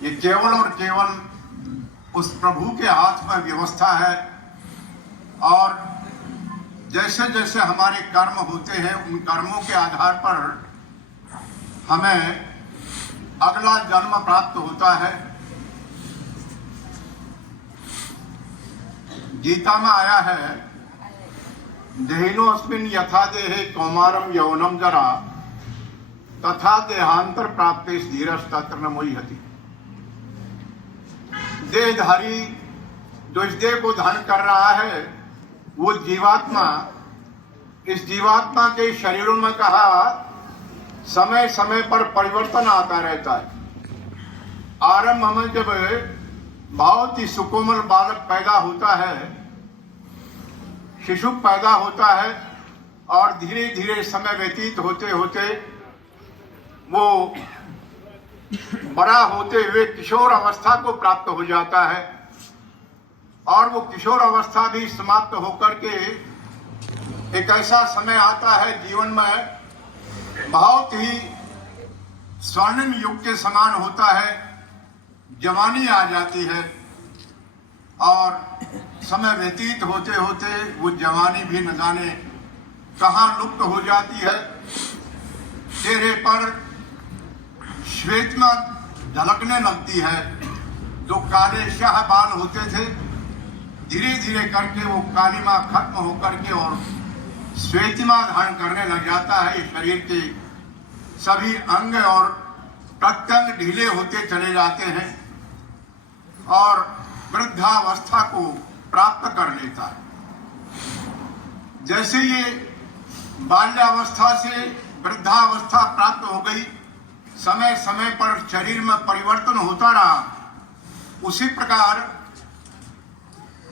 ये केवल और केवल उस प्रभु के हाथ में व्यवस्था है। और जैसे जैसे हमारे कर्म होते हैं, उन कर्मों के आधार पर हमें अगला जन्म प्राप्त होता है। गीता में आया है, देहिनोऽस्मिन् यथा देहे कौमारम यौनम जरा तथा देहांतर प्राप्ते धीरस्तत्र न मोहति। देहधारी जो इस देह को धारण कर रहा है, वो जीवात्मा, इस जीवात्मा के शरीरों में कहा समय समय पर परिवर्तन आता रहता है। आरंभ में जब बहुत ही सुकोमल बालक पैदा होता है शिशु पैदा होता है और धीरे धीरे समय व्यतीत होते होते वो बड़ा होते हुए किशोर अवस्था को प्राप्त हो जाता है और वो किशोर अवस्था भी समाप्त होकर के एक ऐसा समय आता है जीवन में बहुत ही स्वर्णिम युग के समान होता है। जवानी आ जाती है और समय व्यतीत होते होते वो जवानी भी न जाने कहाँ लुप्त हो जाती है। चेहरे पर श्वेतना झलकने लगती है। जो काले शाह बाल होते थे धीरे धीरे करके वो कालिमा खत्म होकर के और श्वेतिमा धारण करने लग जाता है। शरीर के सभी अंग और प्रत्यंग ढीले होते चले जाते हैं और वृद्धावस्था को प्राप्त कर लेता है। जैसे ये बाल्यावस्था से वृद्धावस्था प्राप्त हो गई, समय समय पर शरीर में परिवर्तन होता रहा, उसी प्रकार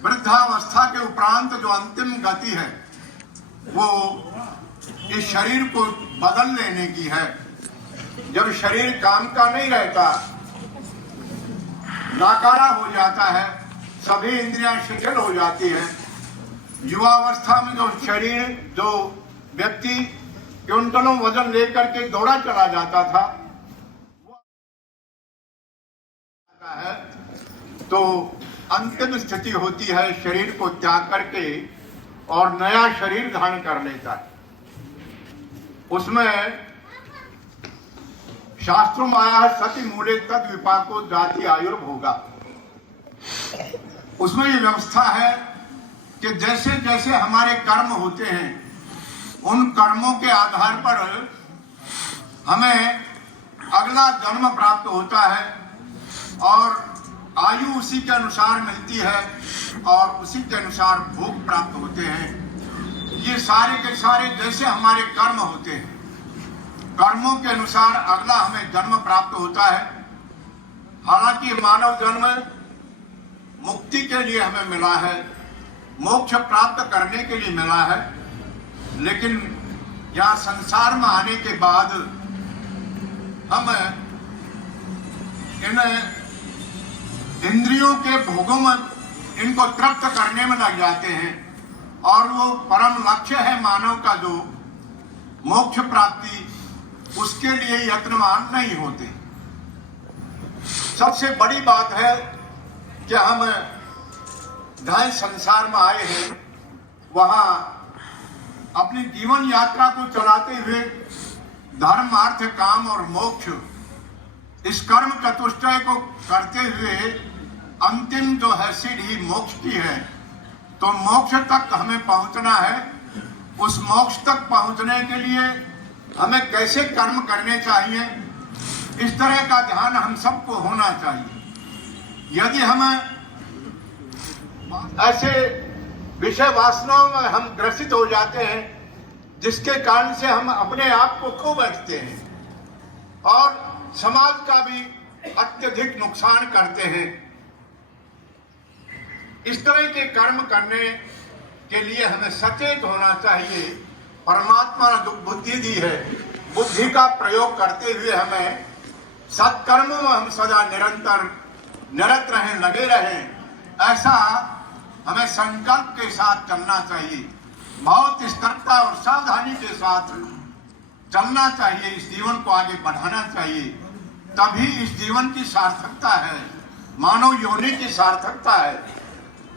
वृद्धावस्था के उपरांत जो अंतिम गति है वो इस शरीर को बदल लेने की है। जब शरीर काम का नहीं रहता, नाकारा हो जाता है, सभी इंद्रियां शिथिल हो जाती है। युवावस्था में जो शरीर, जो व्यक्ति क्विंटलों वजन लेकर के दौड़ा चला जाता था, है तो अंतिम स्थिति होती है शरीर को त्याग करके और नया शरीर धारण कर लेता है। उसमें शास्त्रों में आया है सति मूले तद विपाको जाति आयुर्भोगा। उसमें ये व्यवस्था है कि जैसे जैसे हमारे कर्म होते हैं उन कर्मों के आधार पर हमें अगला जन्म प्राप्त होता है और आयु उसी के अनुसार मिलती है और उसी के अनुसार भोग प्राप्त होते हैं। ये सारे के सारे जैसे हमारे कर्म होते हैं, कर्मों के अनुसार अगला हमें जन्म प्राप्त होता है। हालांकि मानव जन्म मुक्ति के लिए हमें मिला है, मोक्ष प्राप्त करने के लिए मिला है, लेकिन यहाँ संसार में आने के बाद हम इन इंद्रियों के भोगों में इनको तृप्त करने में लग जाते हैं और वो परम लक्ष्य है मानव का जो मोक्ष प्राप्ति, उसके लिए यत्नवान नहीं होते। सबसे बड़ी बात है कि हम जहाँ संसार में आए हैं वहाँ अपनी जीवन यात्रा को चलाते हुए धर्म, अर्थ, काम और मोक्ष, इस कर्म चतुष्टय को करते हुए अंतिम जो है सीढ़ी मोक्ष की है, तो मोक्ष तक हमें पहुंचना है। उस मोक्ष तक पहुंचने के लिए हमें कैसे कर्म करने चाहिए, इस तरह का ध्यान हम सबको होना चाहिए। यदि हम ऐसे विषय वासनाओं में हम ग्रसित हो जाते हैं जिसके कारण से हम अपने आप को खो बैठते हैं और समाज का भी अत्यधिक नुकसान करते हैं। इस तरह के कर्म करने के लिए हमें सचेत होना चाहिए। परमात्मा ने जो बुद्धि दी है, बुद्धि का प्रयोग करते हुए हमें सत्कर्मों में हम सदा निरंतर निरत रहें, लगे रहें, ऐसा हमें संकल्प के साथ चलना चाहिए। बहुत सतर्कता और सावधानी के साथ चलना चाहिए। इस जीवन को आगे बढ़ाना चाहिए, तभी इस जीवन की सार्थकता है, मानव योनि की सार्थकता है।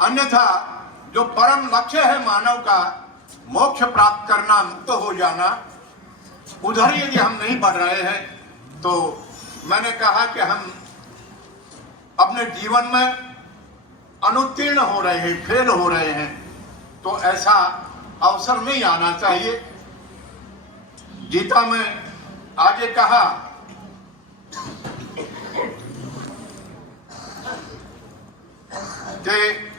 अन्यथा जो परम लक्ष्य है मानव का, मोक्ष प्राप्त करना, मुक्त हो जाना, उधर यदि हम नहीं बढ़ रहे हैं तो मैंने कहा कि हम अपने जीवन में अनुत्तीर्ण हो रहे हैं, फेल हो रहे हैं। तो ऐसा अवसर नहीं आना चाहिए। गीता में आगे कहा कि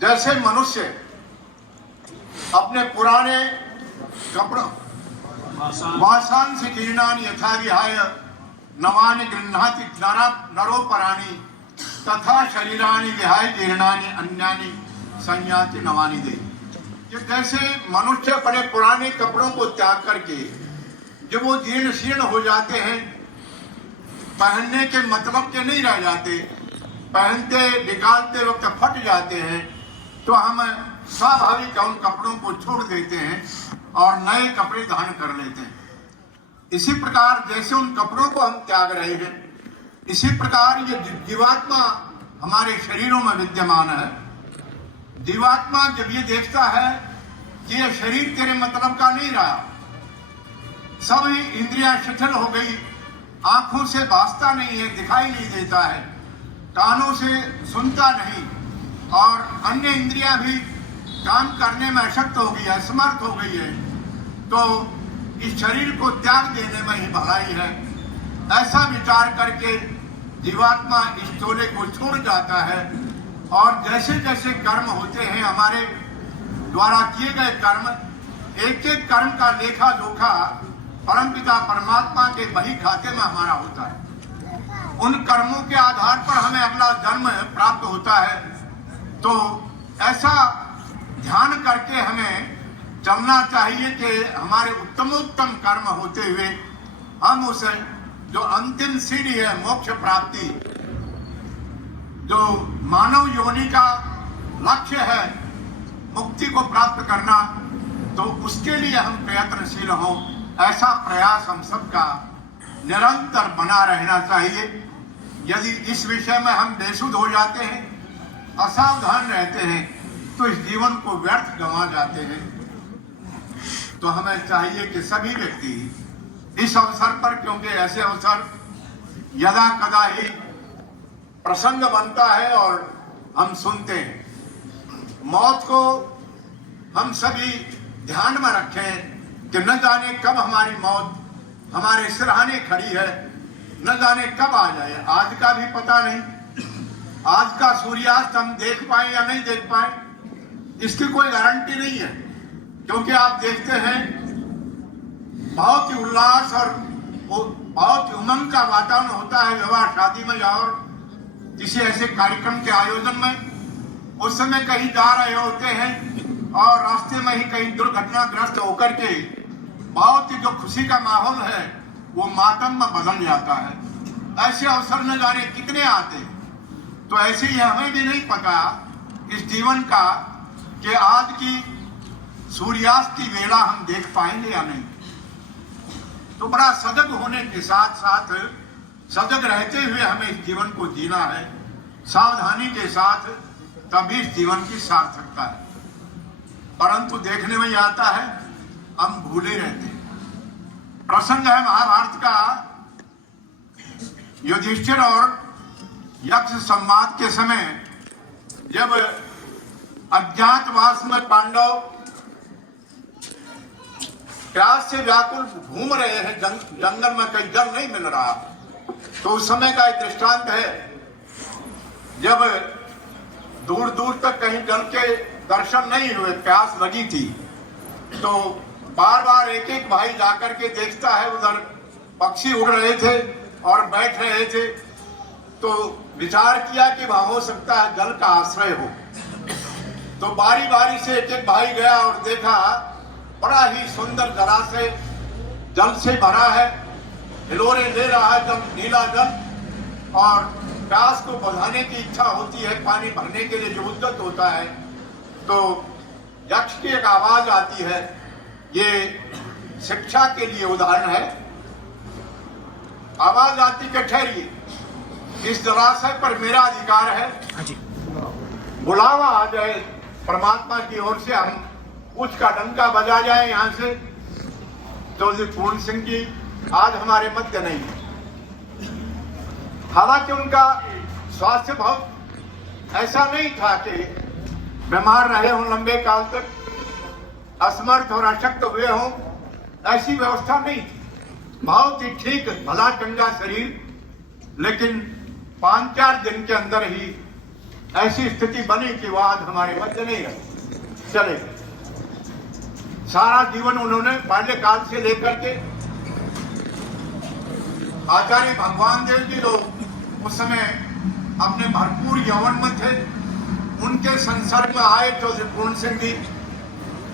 जैसे मनुष्य अपने पुराने कपड़ों वासान से जीर्णानि यथा विहाय नवानि गृह्णाति नरोपराणि, तथा शरीरानि विहाय जीर्णानि अन्यानि संयाति नवानि दे। कि कैसे मनुष्य अपने पुराने कपड़ों को त्याग करके जब वो जीर्ण शीर्ण हो जाते हैं, पहनने के मतलब के नहीं रह जाते, पहनते निकालते वक्त फट जाते हैं, तो हम स्वाभाविक उन कपड़ों को छोड़ देते हैं और नए कपड़े धारण कर लेते हैं। इसी प्रकार जैसे उन कपड़ों को हम त्याग रहे हैं, इसी प्रकार ये जीवात्मा हमारे शरीरों में विद्यमान है। जीवात्मा जब ये देखता है कि ये शरीर तेरे मतलब का नहीं रहा, सभी इंद्रियां शिथिल हो गई, आंखों से भासता नहीं है, दिखाई नहीं देता है, कानों से सुनता नहीं, और अन्य इंद्रियां भी काम करने में अशक्त हो गई है, असमर्थ हो गई है, तो इस शरीर को त्याग देने में ही भलाई है। ऐसा विचार करके जीवात्मा इस चोले को छोड़ जाता है, और जैसे जैसे कर्म होते हैं, हमारे द्वारा किए गए कर्म, एक एक कर्म का लेखा जोखा परमपिता परमात्मा के बही खाते में हमारा होता है। उन कर्मों के आधार पर हमें अगला जन्म प्राप्त होता है। तो ऐसा ध्यान करके हमें चलना चाहिए कि हमारे उत्तमोत्तम कर्म होते हुए हम उस जो अंतिम सीढ़ी है मोक्ष प्राप्ति, जो मानव योनि का लक्ष्य है मुक्ति को प्राप्त करना, तो उसके लिए हम प्रयत्नशील हों। ऐसा प्रयास हम सबका निरंतर बना रहना चाहिए। यदि इस विषय में हम बेसुध हो जाते हैं, असावधान रहते हैं, तो इस जीवन को व्यर्थ गंवा जाते हैं। तो हमें चाहिए कि सभी व्यक्ति इस अवसर पर, क्योंकि ऐसे अवसर यदा कदा ही प्रसंग बनता है और हम सुनते हैं, मौत को हम सभी ध्यान में रखें कि न जाने कब हमारी मौत हमारे सिरहाने खड़ी है, न जाने कब आ जाए। आज का भी पता नहीं, आज का सूर्यास्त हम देख पाए या नहीं देख पाए, इसकी कोई गारंटी नहीं है। क्योंकि आप देखते हैं बहुत ही उल्लास और बहुत ही उमंग का वातावरण होता है विवाह शादी में और किसी ऐसे कार्यक्रम के आयोजन में। उस समय कहीं जा रहे होते हैं और रास्ते में ही कहीं दुर्घटनाग्रस्त होकर के बहुत ही जो खुशी का माहौल है वो मातम में बदल जाता है। ऐसे अवसर न जाने कितने आते। तो ऐसे ही हमें भी नहीं पता इस जीवन का कि आज की सूर्यास्त की वेला हम देख पाएंगे या नहीं। तो बड़ा सजग होने के साथ साथ सजग रहते हुए हमें इस जीवन को जीना है, सावधानी के साथ, तभी इस जीवन की सार्थकता है। परंतु देखने में आता है हम भूले रहते हैं। प्रसंग है महाभारत का, युधिष्ठिर और यक्ष संवाद के समय जब अज्ञातवास में पांडव प्यास से व्याकुल घूम रहे हैं जंगल में, कहीं जल नहीं मिल रहा, तो उस समय का एक दृष्टांत है जब दूर दूर तक कहीं जल के दर्शन नहीं हुए, प्यास लगी थी, तो बार बार एक एक भाई जाकर के देखता है, उधर पक्षी उड़ रहे थे और बैठ रहे थे, तो विचार किया कि वहां हो सकता है जल का आश्रय हो। तो बारी बारी से एक एक भाई गया और देखा बड़ा ही सुंदर जलाशय जल से भरा है, हिलोरे ले रहा है जल, नीला जल, और प्यास को बुझाने की इच्छा होती है, पानी भरने के लिए जो उद्यत होता है। तो यक्ष की एक आवाज आती है, ये शिक्षा के लिए उदाहरण है। आवाज आती कि ठहरिए, इस जलाशय पर मेरा अधिकार है, बुलावा आ जाए परमात्मा की ओर से, हम कुछ का डंका बजा जाए यहाँ से। चौधरी पूर्ण सिंह जी आज हमारे मध्य नहीं है, हालांकि उनका स्वास्थ्य बहुत ऐसा नहीं था कि बीमार रहे हों लंबे काल तक, असमर्थ और अशक्त हुए हों, ऐसी व्यवस्था नहीं थी। बहुत ही ठीक भला चंगा शरीर, लेकिन 5-4 दिन के अंदर ही ऐसी स्थिति बनी कि वो आज हमारे मध्य नहीं रहे, चले गए। सारा जीवन उन्होंने बाल्यकाल से लेकर के आचार्य भगवान देव जी लोग उस समय अपने भरपूर यौवन में थे। उनके संसर्ग में आए चौधरी पूर्ण सिंह जी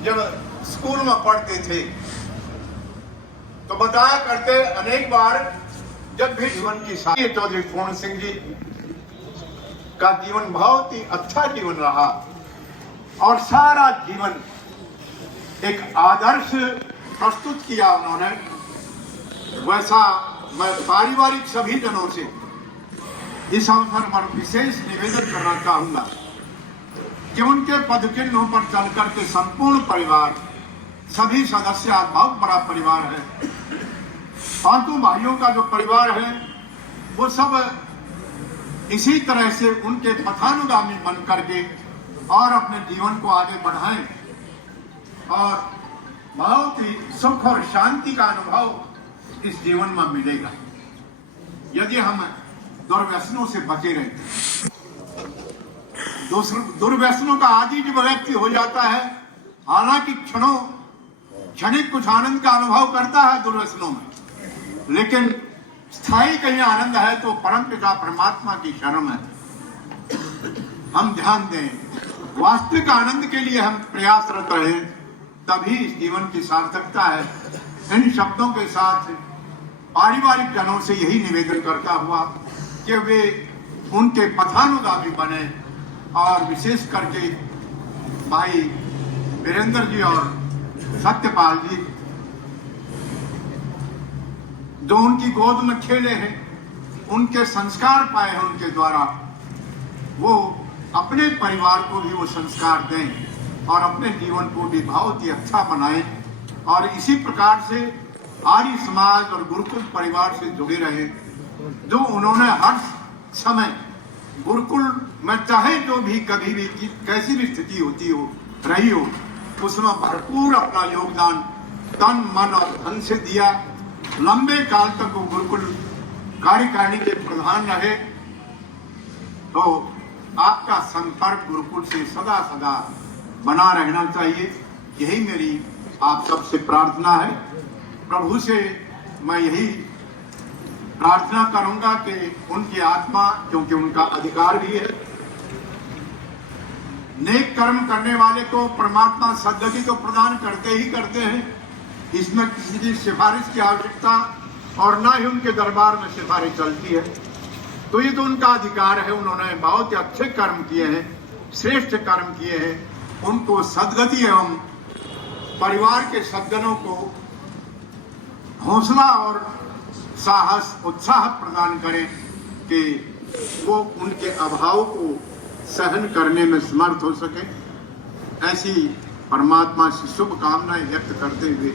जब स्कूल में पढ़ते थे तो बताया करते अनेक बार जब भी जीवन की साथी चौधरी पूर्ण सिंह जी का जीवन बहुत ही अच्छा जीवन रहा और सारा जीवन एक आदर्श प्रस्तुत किया उन्होंने। वैसा मैं पारिवारिक सभी जनों से इस अवसर पर विशेष निवेदन करना चाहूंगा कि उनके पदचिन्हों पर चलकर के संपूर्ण परिवार, सभी सदस्य आज बहुत बड़ा परिवार है। पांचों भाइयों का जो परिवार है वो सब इसी तरह से उनके पथानुगामी बन करके और अपने जीवन को आगे बढ़ाएं और बहुत ही सुख और शांति का अनुभव इस जीवन में मिलेगा यदि हम दुर्व्यसनों से बचे रहते। दुर्व्यसनों का आदि जब व्यक्ति हो जाता है, हालांकि क्षणिक कुछ आनंद का अनुभव करता है दुर्व्यसनों में, लेकिन स्थायी कहीं आनंद है तो परमपिता परमात्मा की शरण है। हम ध्यान दें, वास्तविक आनंद के लिए हम प्रयासरत रहें, तभी इस जीवन की सार्थकता है। इन शब्दों के साथ पारिवारिक जनों से यही निवेदन करता हुआ कि वे उनके पथानुगामी बने और विशेष करके भाई वीरेंद्र जी और सत्यपाल जी जो उनकी गोद में खेले हैं, उनके संस्कार पाए हैं उनके द्वारा, वो अपने परिवार को भी वो संस्कार दें और अपने जीवन को भी बहुत ही अच्छा बनाएं और इसी प्रकार से आर्य समाज और गुरुकुल परिवार से जुड़े रहे जो उन्होंने हर समय गुरुकुल में चाहे जो भी कभी भी कैसी भी स्थिति होती हो रही हो उसमें भरपूर अपना योगदान तन मन और धन से दिया। लंबे काल तक वो गुरुकुल कार्यकारिणी के प्रधान रहे। तो आपका संपर्क गुरुकुल से सदा सदा बना रहना चाहिए, यही मेरी आप सबसे प्रार्थना है। प्रभु से मैं यही प्रार्थना करूंगा कि उनकी आत्मा, क्योंकि उनका अधिकार भी है, नेक कर्म करने वाले को परमात्मा सद्गति तो प्रदान करते ही करते हैं, इसमें किसी की सिफारिश की आवश्यकता और ना ही उनके दरबार में सिफारिश चलती है। तो ये तो उनका अधिकार है। उन्होंने बहुत ही अच्छे कर्म किए हैं, श्रेष्ठ कर्म किए हैं। उनको सद्गति एवं परिवार के सज्जनों को हौसला और साहस उत्साह प्रदान करें कि वो उनके अभाव को सहन करने में समर्थ हो सके। ऐसी परमात्मा से शुभकामनाएं व्यक्त करते हुए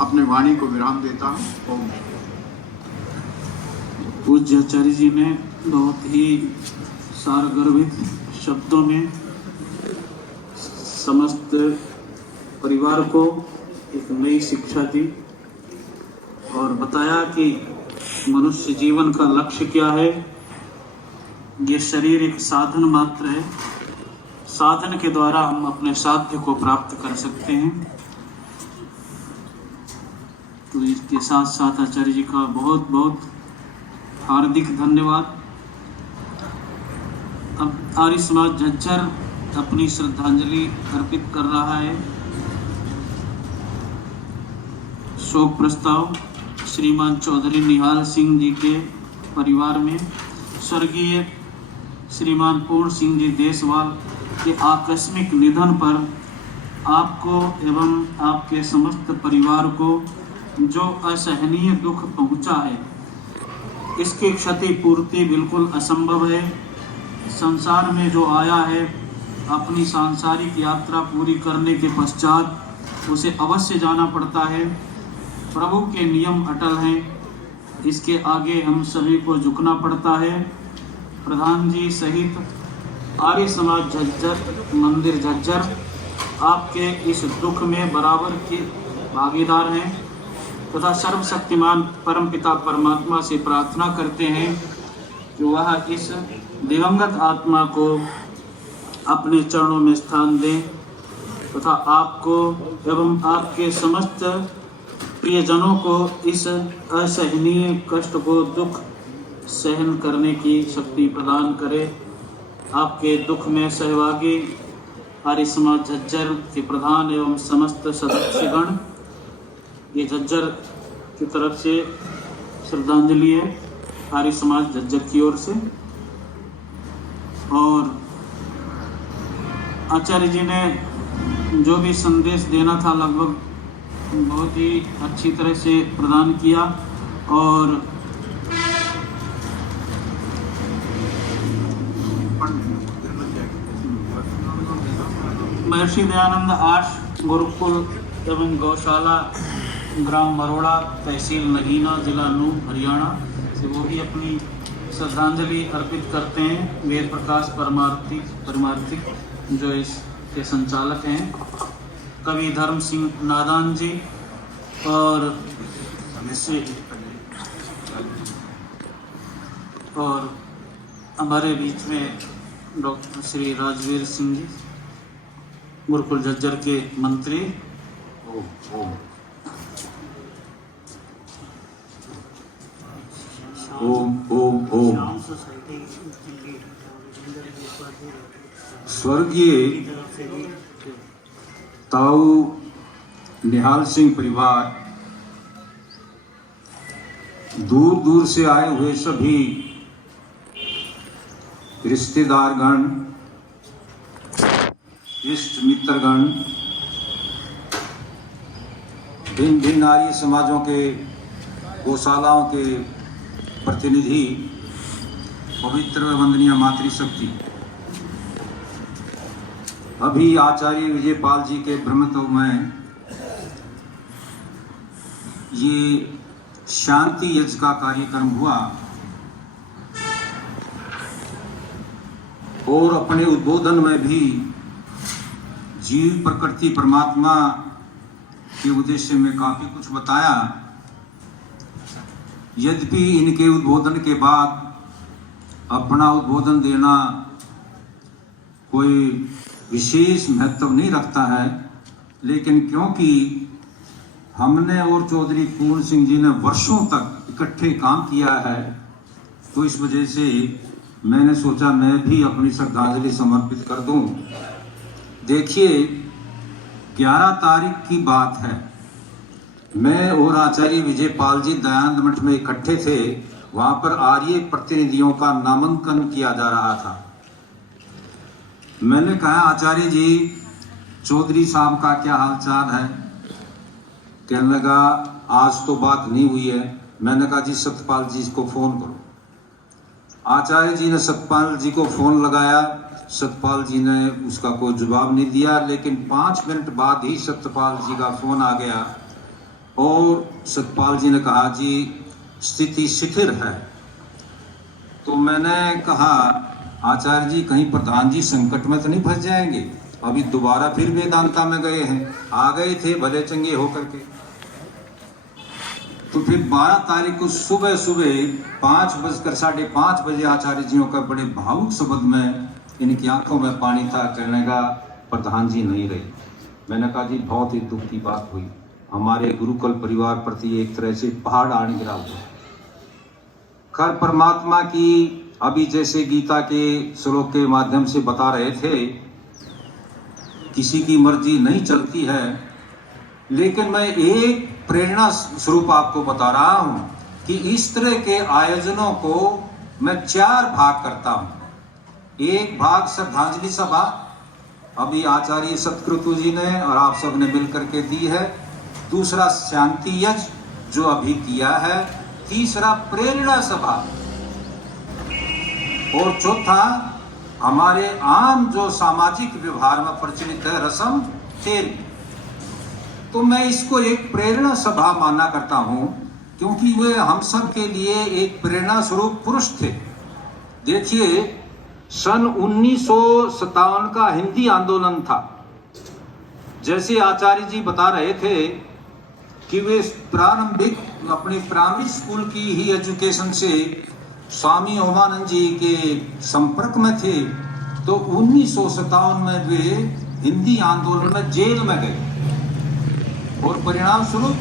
अपने वाणी को विराम देता हूँ। ओम। पूज्य आचार्य जी ने बहुत ही सारगर्भित शब्दों में समस्त परिवार को एक नई शिक्षा दी और बताया कि मनुष्य जीवन का लक्ष्य क्या है। ये शरीर एक साधन मात्र है, साधन के द्वारा हम अपने साध्य को प्राप्त कर सकते हैं। तो इसके साथ साथ आचार्य जी का बहुत बहुत हार्दिक धन्यवाद। अब आर्य समाज झज्जर अपनी श्रद्धांजलि अर्पित कर रहा है। शोक प्रस्ताव श्रीमान चौधरी निहाल सिंह जी के परिवार में स्वर्गीय श्रीमान पूर्ण सिंह जी देसवाल के आकस्मिक निधन पर आपको एवं आपके समस्त परिवार को जो असहनीय दुख पहुंचा है, इसकी क्षतिपूर्ति बिल्कुल असंभव है। संसार में जो आया है, अपनी सांसारिक यात्रा पूरी करने के पश्चात उसे अवश्य जाना पड़ता है। प्रभु के नियम अटल हैं, इसके आगे हम सभी को झुकना पड़ता है। प्रधान जी सहित आर्य समाज झज्जर मंदिर झज्जर आपके इस दुख में बराबर के भागीदार हैं तथा सर्वशक्तिमान परमपिता परमात्मा से प्रार्थना करते हैं कि वह इस दिवंगत आत्मा को अपने चरणों में स्थान दें तथा आपको एवं आपके समस्त प्रियजनों को इस असहनीय कष्ट को, दुख सहन करने की शक्ति प्रदान करे। आपके दुख में सहभागी आर्य समाज झज्जर के प्रधान एवं समस्त सदस्यगण, ये झज्जर की तरफ से श्रद्धांजलि है आर्य समाज झज्जर की ओर से। और आचार्य जी ने जो भी संदेश देना था लगभग बहुत ही अच्छी तरह से प्रदान किया। और महर्षि दयानंद आर्ष गुरुकुल एवं गौशाला ग्राम मरोड़ा, तहसील नगीना, जिला नूंह, हरियाणा से वो भी अपनी श्रद्धांजलि अर्पित करते हैं। वेद प्रकाश परमार्थिक जो इसके संचालक हैं, कवि धर्म सिंह नादान जी, और हमारे बीच में डॉक्टर श्री राजवीर सिंह जी, गुरुकुल झज्जर के मंत्री। ओम ओम ओम। स्वर्गीय ताऊ निहाल सिंह परिवार, दूर दूर से आए हुए सभी रिश्तेदारगण, इष्ट मित्रगण, भिन्न भिन्न आर्य समाजों के, गौशालाओं के प्रतिनिधि, पवित्र वंदनीय मातृशक्ति, अभी आचार्य विजयपाल जी के ब्रह्मत्व में ये शांति यज्ञ का कार्यक्रम हुआ और अपने उद्बोधन में भी जीव प्रकृति परमात्मा के उद्देश्य में काफी कुछ बताया। यद्यपि इनके उद्बोधन के बाद अपना उद्बोधन देना कोई विशेष महत्व नहीं रखता है, लेकिन क्योंकि हमने और चौधरी पूर्ण सिंह जी ने वर्षों तक इकट्ठे काम किया है, तो इस वजह से मैंने सोचा मैं भी अपनी श्रद्धांजलि समर्पित कर दूं। देखिए, 11 तारीख की बात है, मैं और आचार्य विजयपाल जी दयानंद मठ में इकट्ठे थे। वहां पर आर्य प्रतिनिधियों का नामांकन किया जा रहा था। मैंने कहा, आचार्य जी, चौधरी साहब का क्या हालचाल है? कहने लगा, आज तो बात नहीं हुई है। मैंने कहा, जी सतपाल जी को फोन करो। आचार्य जी ने सतपाल जी को फोन लगाया। सतपाल जी ने उसका कोई जवाब नहीं दिया, लेकिन 5 मिनट बाद ही सतपाल जी का फोन आ गया और सतपाल जी ने कहा, जी स्थिति शिथिल है। तो मैंने कहा, आचार्य जी कहीं प्रधान जी संकट में तो नहीं फंस जाएंगे? अभी दोबारा फिर वेदांता में गए हैं, आ गए थे भले चंगे होकर के। तो फिर 12 तारीख को सुबह 5:05 बजे आचार्य जियों का बड़े भावुक शब्द में इनकी आंखों में पानी था। कहने का, प्रधान जी नहीं रहे। मैंने कहा, जी बहुत ही दुख की बात हुई। हमारे गुरुकुल परिवार प्रति एक तरह से पहाड़ आने गिरा हुआ। खैर, परमात्मा की अभी जैसे गीता के श्लोक के माध्यम से बता रहे थे, किसी की मर्जी नहीं चलती है, लेकिन मैं एक प्रेरणा स्वरूप आपको बता रहा हूं कि इस तरह के आयोजनों को मैं 4 भाग करता हूं। एक भाग श्रद्धांजलि सभा, अभी आचार्य सतकृतु जी ने और आप सब ने मिलकर के दी है। दूसरा शांति यज्ञ जो अभी किया है। तीसरा प्रेरणा सभा, और चौथा हमारे आम जो सामाजिक व्यवहार में प्रचलित है रस्म तेल। तो मैं इसको एक प्रेरणा सभा माना करता हूं, क्योंकि वे हम सब के लिए एक प्रेरणा स्वरूप पुरुष थे। देखिए, सन 1957 का हिंदी आंदोलन था। जैसे आचार्य जी बता रहे थे कि वे प्रारंभिक अपनी प्राइमरी स्कूल की ही एजुकेशन से स्वामी ओमानंद जी के संपर्क में थे, तो 1957 में वे हिंदी आंदोलन में जेल में गए और परिणाम स्वरूप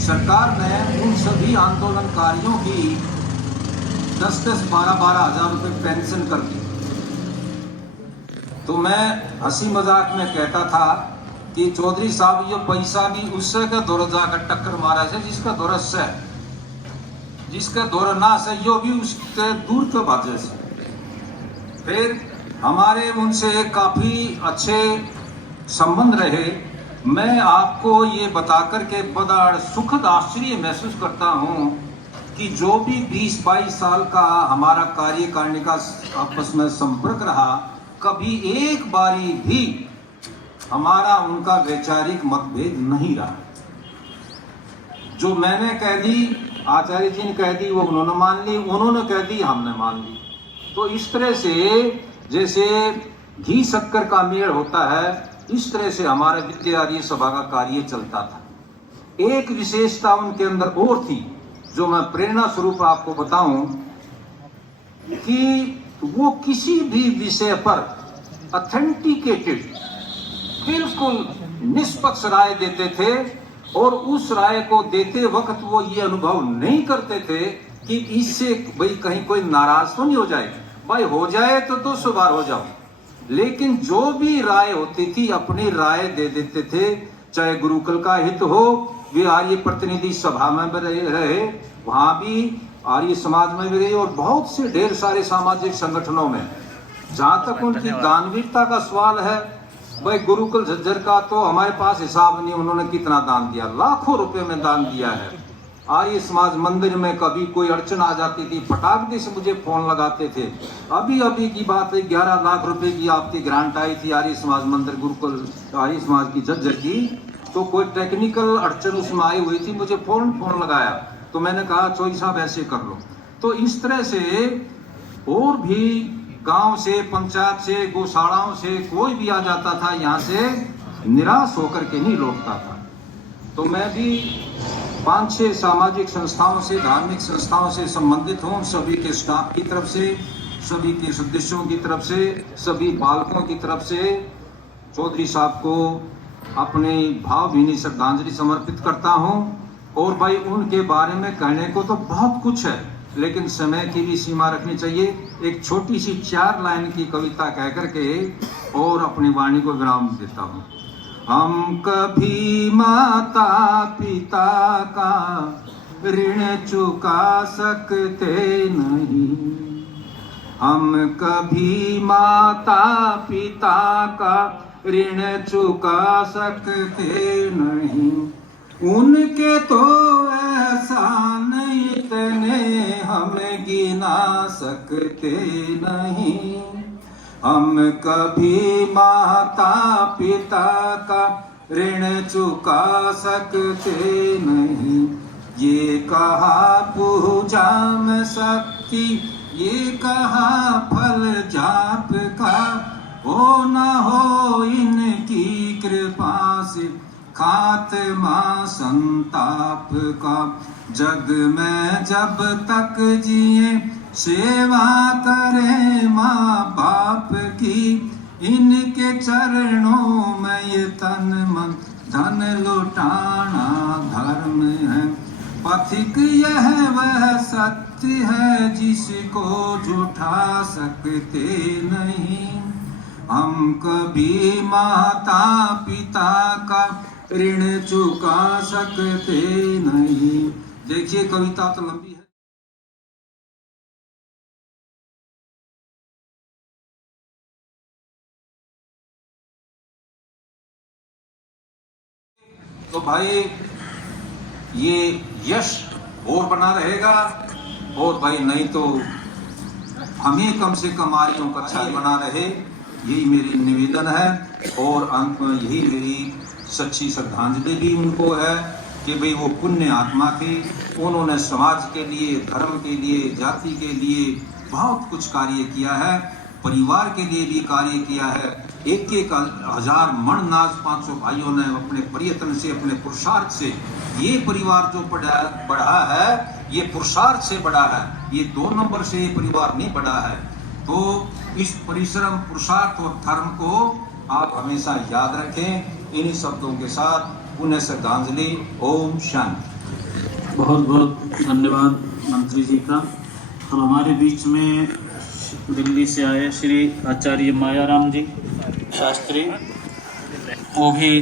सरकार ने उन सभी आंदोलनकारियों की 10-10, 12-12 हजार रुपए पेंशन कर दी। तो मैं हंसी मजाक में कहता था कि चौधरी साहब ये पैसा भी उससे के दौर जाकर टक्कर मारा से जिसका दौर से, जिसका दौर ना से यो भी उसके दूर के बाजे से। फिर हमारे उनसे काफी अच्छे संबंध रहे। मैं आपको ये बताकर के बड़ा सुखद आश्चर्य महसूस करता हूँ कि जो भी 20-22 साल का हमारा कार्यकारिणी का आपस में संपर्क रहा, कभी एक बारी भी हमारा उनका वैचारिक मतभेद नहीं रहा। जो मैंने कह दी, आचार्य जी ने कह दी, वो उन्होंने मान ली, उन्होंने कह दी, हमने मान ली। तो इस तरह से जैसे घी शक्कर का मेल होता है, इस तरह से हमारे विद्यार्थी सभा का कार्य चलता था। एक विशेषता उनके अंदर और थी जो मैं प्रेरणा स्वरूप आपको बताऊं कि वो किसी भी विषय पर ऑथेंटिकेटेड, बिल्कुल निष्पक्ष राय देते थे और उस राय को देते वक्त वो ये अनुभव नहीं करते थे कि इससे भाई कहीं कोई नाराज तो नहीं हो जाए, भाई हो जाए तो 200 बार हो जाओ। लेकिन जो भी राय होती थी अपनी राय दे देते थे, चाहे गुरुकुल का हित हो, वे आर्य प्रतिनिधि सभा में भी रहे, वहां भी आर्य समाज में भी रहे और बहुत से ढेर सारे सामाजिक संगठनों में। जहां तक उनकी दानवीरता का सवाल है, भाई गुरुकुल झज्जर का तो हमारे पास हिसाब नहीं, उन्होंने कितना दान दिया, लाखों रुपए में दान दिया है। आर्य समाज मंदिर में कभी कोई अड़चन आ जाती थी, फटाक से मुझे फोन लगाते थे। अभी की बात है, 11 लाख रुपए की आपकी ग्रांट आई थी आर्य समाज मंदिर गुरुकुल आर्य समाज की झज्जर की। तो कोई टेक्निकल अड़चन उसमें आई हुई थी, मुझे फोन लगाया, तो मैंने कहा चौधरी साहब ऐसे कर लो। तो इस तरह से और भी गांव से, पंचायत से, गौशालाओं से कोई भी आ जाता था, यहाँ से निराश होकर के नहीं लौटता था। तो मैं भी 5-6 सामाजिक संस्थाओं से, धार्मिक संस्थाओं से संबंधित हूँ, सभी के स्टाफ की तरफ से, सभी के सदस्यों की तरफ से, सभी बालकों की तरफ से चौधरी साहब को अपनी भावभीनी श्रद्धांजलि समर्पित करता हूँ। और भाई उनके बारे में कहने को तो बहुत कुछ है, लेकिन समय की भी सीमा रखनी चाहिए। एक छोटी सी 4 लाइन की कविता कह करके और अपनी वाणी को विराम देता हूँ। हम कभी माता पिता का ऋण चुका सकते नहीं, हम कभी माता पिता का ऋण चुका सकते नहीं, उनके तो एहसान इतने हम गिना सकते नहीं, हम कभी माता पिता का ऋण चुका सकते नहीं। ये कहा पूजा में शक्ति, ये कहा फल जाप का, हो न हो इनकी कृपा से खात्मा संताप का। जग में जब तक जिए सेवा करे माँ बाप की, इनके चरणों में ये तन मन धन लुटाना धर्म है। पथिक यह वह सत्य है जिसको झूठा सकते नहीं, हम कभी माता पिता का ऋण चुका सकते नहीं। देखिए कविता तो लंबी है। तो भाई ये यश और बना रहेगा, और भाई नहीं तो हमें कम से कम आर्यों का छाया बना रहे, यही मेरी निवेदन है। और अंत में यही मेरी सच्ची श्रद्धांजलि भी उनको है कि भाई वो पुण्य आत्मा थे, उन्होंने समाज के लिए, धर्म के लिए, जाति के लिए बहुत कुछ कार्य किया है, परिवार के लिए भी कार्य किया है। 1,000 मण नाज 500 भाइयों ने अपने प्रयत्न से, अपने पुरुषार्थ से ये परिवार जो बढ़ा है, ये पुरुषार्थ से बढ़ा है, ये 2 नंबर से ये परिवार नहीं बढ़ा है। तो इस परिश्रम, पुरुषार्थ और धर्म को आप हमेशा याद रखें। इन्हीं शब्दों के साथ पुनः श्रद्धांजलि। ओम शांति। बहुत बहुत धन्यवाद मंत्री जी का। अब हमारे बीच में दिल्ली से आए श्री आचार्य मायाराम जी शास्त्री, वो भी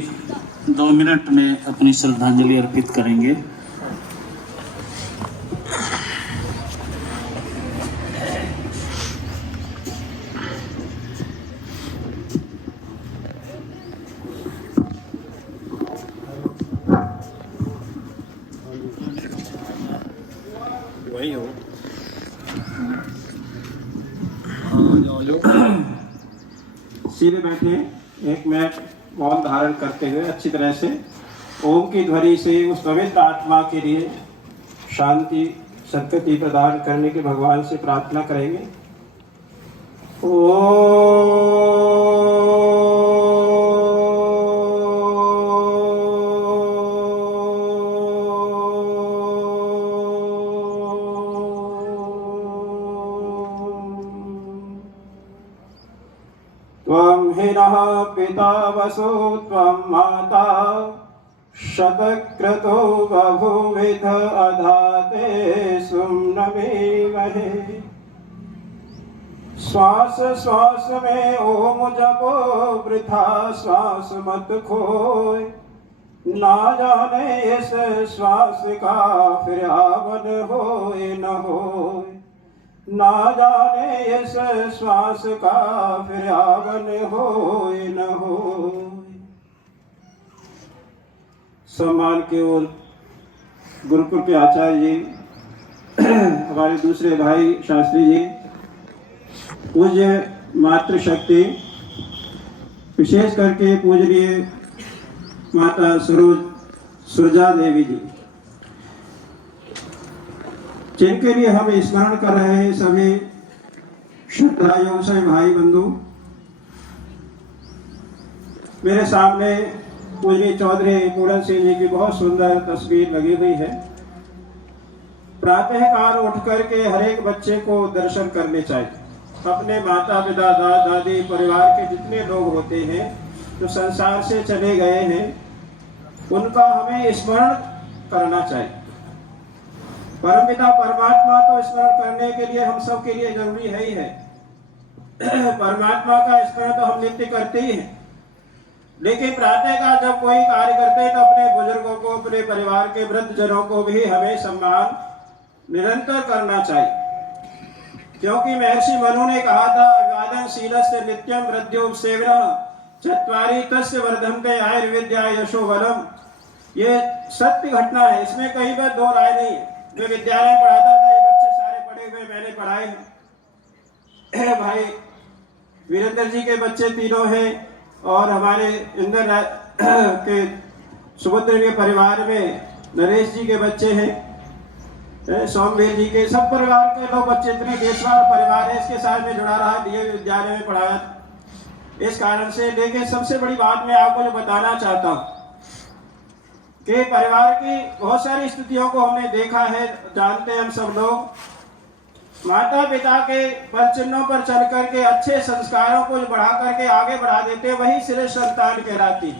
2 मिनट में अपनी श्रद्धांजलि अर्पित करेंगे। वही हो। सीधे बैठे, 1 मिनट मौन धारण करते हुए अच्छी तरह से ओम की ध्वनि से उस पवित्र आत्मा के लिए शांति सद्गति प्रदान करने के भगवान से प्रार्थना करेंगे। त्वं हिनः पिता वसो त्वं माता शतक्रतो बभूविध अधाते सुम्नमीमहे। श्वास श्वास में ओम जपो वृथा श्वास मत खोए, ना जाने इस श्वास का फिर आवन होए न होए, ना जाने इस श्वास का फिर आवन होए न होए। सम्मान की ओर गुरुकुल के आचार्य जी, हमारे दूसरे भाई शास्त्री जी, पूज्य मातृशक्ति, विशेष करके पूजनीय माता सुरजा देवी जी, जिनके लिए हम स्मरण कर रहे हैं सभी श्रद्धालुओं से भाई बंधु। मेरे सामने पूजनीय चौधरी पूरन सिंह जी की बहुत सुंदर तस्वीर लगी हुई है। प्रातः काल उठ करके हर एक बच्चे को दर्शन करने चाहिए। अपने माता पिता दादा दादी परिवार के जितने लोग होते हैं जो संसार से चले गए हैं, उनका हमें स्मरण करना चाहिए। परमपिता परमात्मा तो स्मरण करने के लिए हम सब के लिए जरूरी है ही है। परमात्मा का स्मरण तो हम नित्य करते ही हैं, लेकिन प्रातः का जब कोई कार्य करते हैं तो अपने बुजुर्गों को, अपने परिवार के वृद्ध जनों को भी हमें सम्मान निरंतर करना चाहिए। क्योंकि महर्षि मनु ने कहा था, अभिवादन शीलस्य नित्यम वृद्ध्यो सेवनः चत्वारि तस्य वर्धन्ते आयुर्विद्या यशो बलम। ये सत्य घटना है, इसमें कहीं पर 2 राय नहीं है। जो विद्यालय पढ़ाता था, ये बच्चे सारे पढ़े हुए मैंने पढ़ाए हैं। भाई वीरेंद्र जी के बच्चे तीनों हैं, और हमारे इंद्र के सुभद्र के परिवार में नरेश जी के बच्चे हैं, सोमवीर जी के, सब परिवार के लोग बच्चे, इतने देशवार परिवार है। इसके साथ में जुड़ा रहा, डीएवी विद्यालय में पढ़ाया इस कारण से। लेकिन सबसे बड़ी बात मैं आपको जो बताना चाहता हूँ कि परिवार की बहुत सारी स्थितियों को हमने देखा है, जानते हैं हम सब लोग। माता पिता के पद चिन्हों पर चल करके अच्छे संस्कारों को बढ़ा करके आगे बढ़ा देते, वही श्रेष्ठ संतान कहलाती है।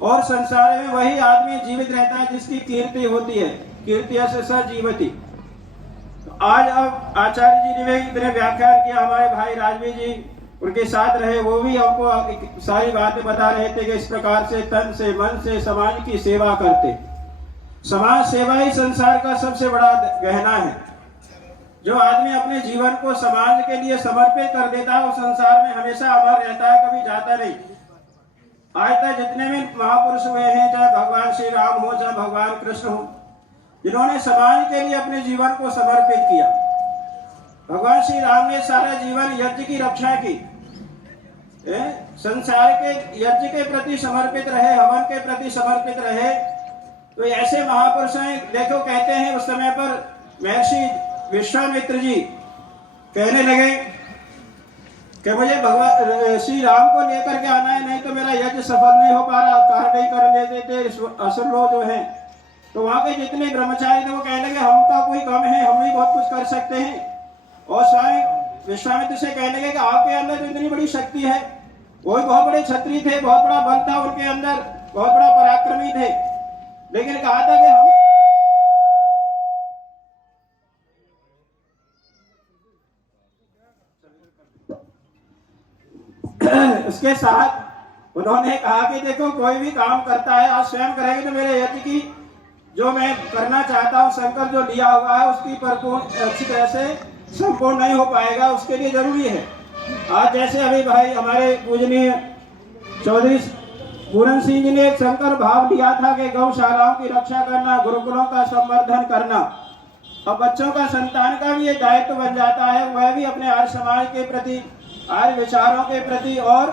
और संसार में वही आदमी जीवित रहता है जिसकी कीर्ति होती है, कीर्ति से स जीवती। आज अब आचार्य जी ने इतने व्याख्यान किया, हमारे भाई राजवीर जी उनके साथ रहे, वो भी हमको सारी बातें बता रहे थे कि इस प्रकार से तन से मन से समाज की सेवा करते। समाज सेवा ही संसार का सबसे बड़ा गहना है। जो आदमी अपने जीवन को समाज के लिए समर्पित कर देता है, वो संसार में हमेशा अमर रहता है, कभी जाता नहीं। आज तक जितने भी महापुरुष हुए हैं, चाहे भगवान श्री राम हो, चाहे भगवान कृष्ण हो, जिन्होंने समाज के लिए अपने जीवन को समर्पित किया। भगवान श्री राम ने सारा जीवन यज्ञ की रक्षा की, संसार के यज्ञ के प्रति समर्पित रहे, हवन के प्रति समर्पित रहे। तो ऐसे महापुरुष हैं। देखो, कहते हैं उस समय पर महर्षि विश्वामित्र जी कहने लगे कि मुझे भगवान श्री राम को लेकर के आना है, नहीं तो मेरा यज्ञ सफल नहीं हो पा रहा, कार्य नहीं करने देते असुर लोग जो हैं। तो वहां के जितने ब्रह्मचारी थे वो कहने लगे, हमका कोई कम है, हम भी बहुत कुछ कर सकते हैं। और स्वामी विश्वामित्र से कहने लगे कि आपके अंदर तो इतनी बड़ी शक्ति है, वो भी बहुत बड़े क्षत्रिय थे, बहुत बड़ा बल था उनके अंदर, बहुत बड़ा पराक्रमी थे, लेकिन कहा था कि हम उसके साथ उन्होंने कहा कि देखो कोई भी काम करता है आज स्वयं करेंगे तो मेरे यज्ञ की जो मैं करना चाहता हूँ शंकर जो लिया हुआ है उसकी परिपूर्ण अच्छी तरह से संपूर्ण नहीं हो पाएगा, उसके लिए जरूरी है। आज जैसे अभी भाई हमारे पूजनीय चौधरी पूरन सिंह जी ने एक शंकर भाव लिया था कि गौशालाओं की रक्षा करना, गुरुकुलों का संवर्धन करना और बच्चों का संतान का भी एक दायित्व बन जाता है। वह भी अपने आर्य समाज के प्रति, आर्य विचारों के प्रति और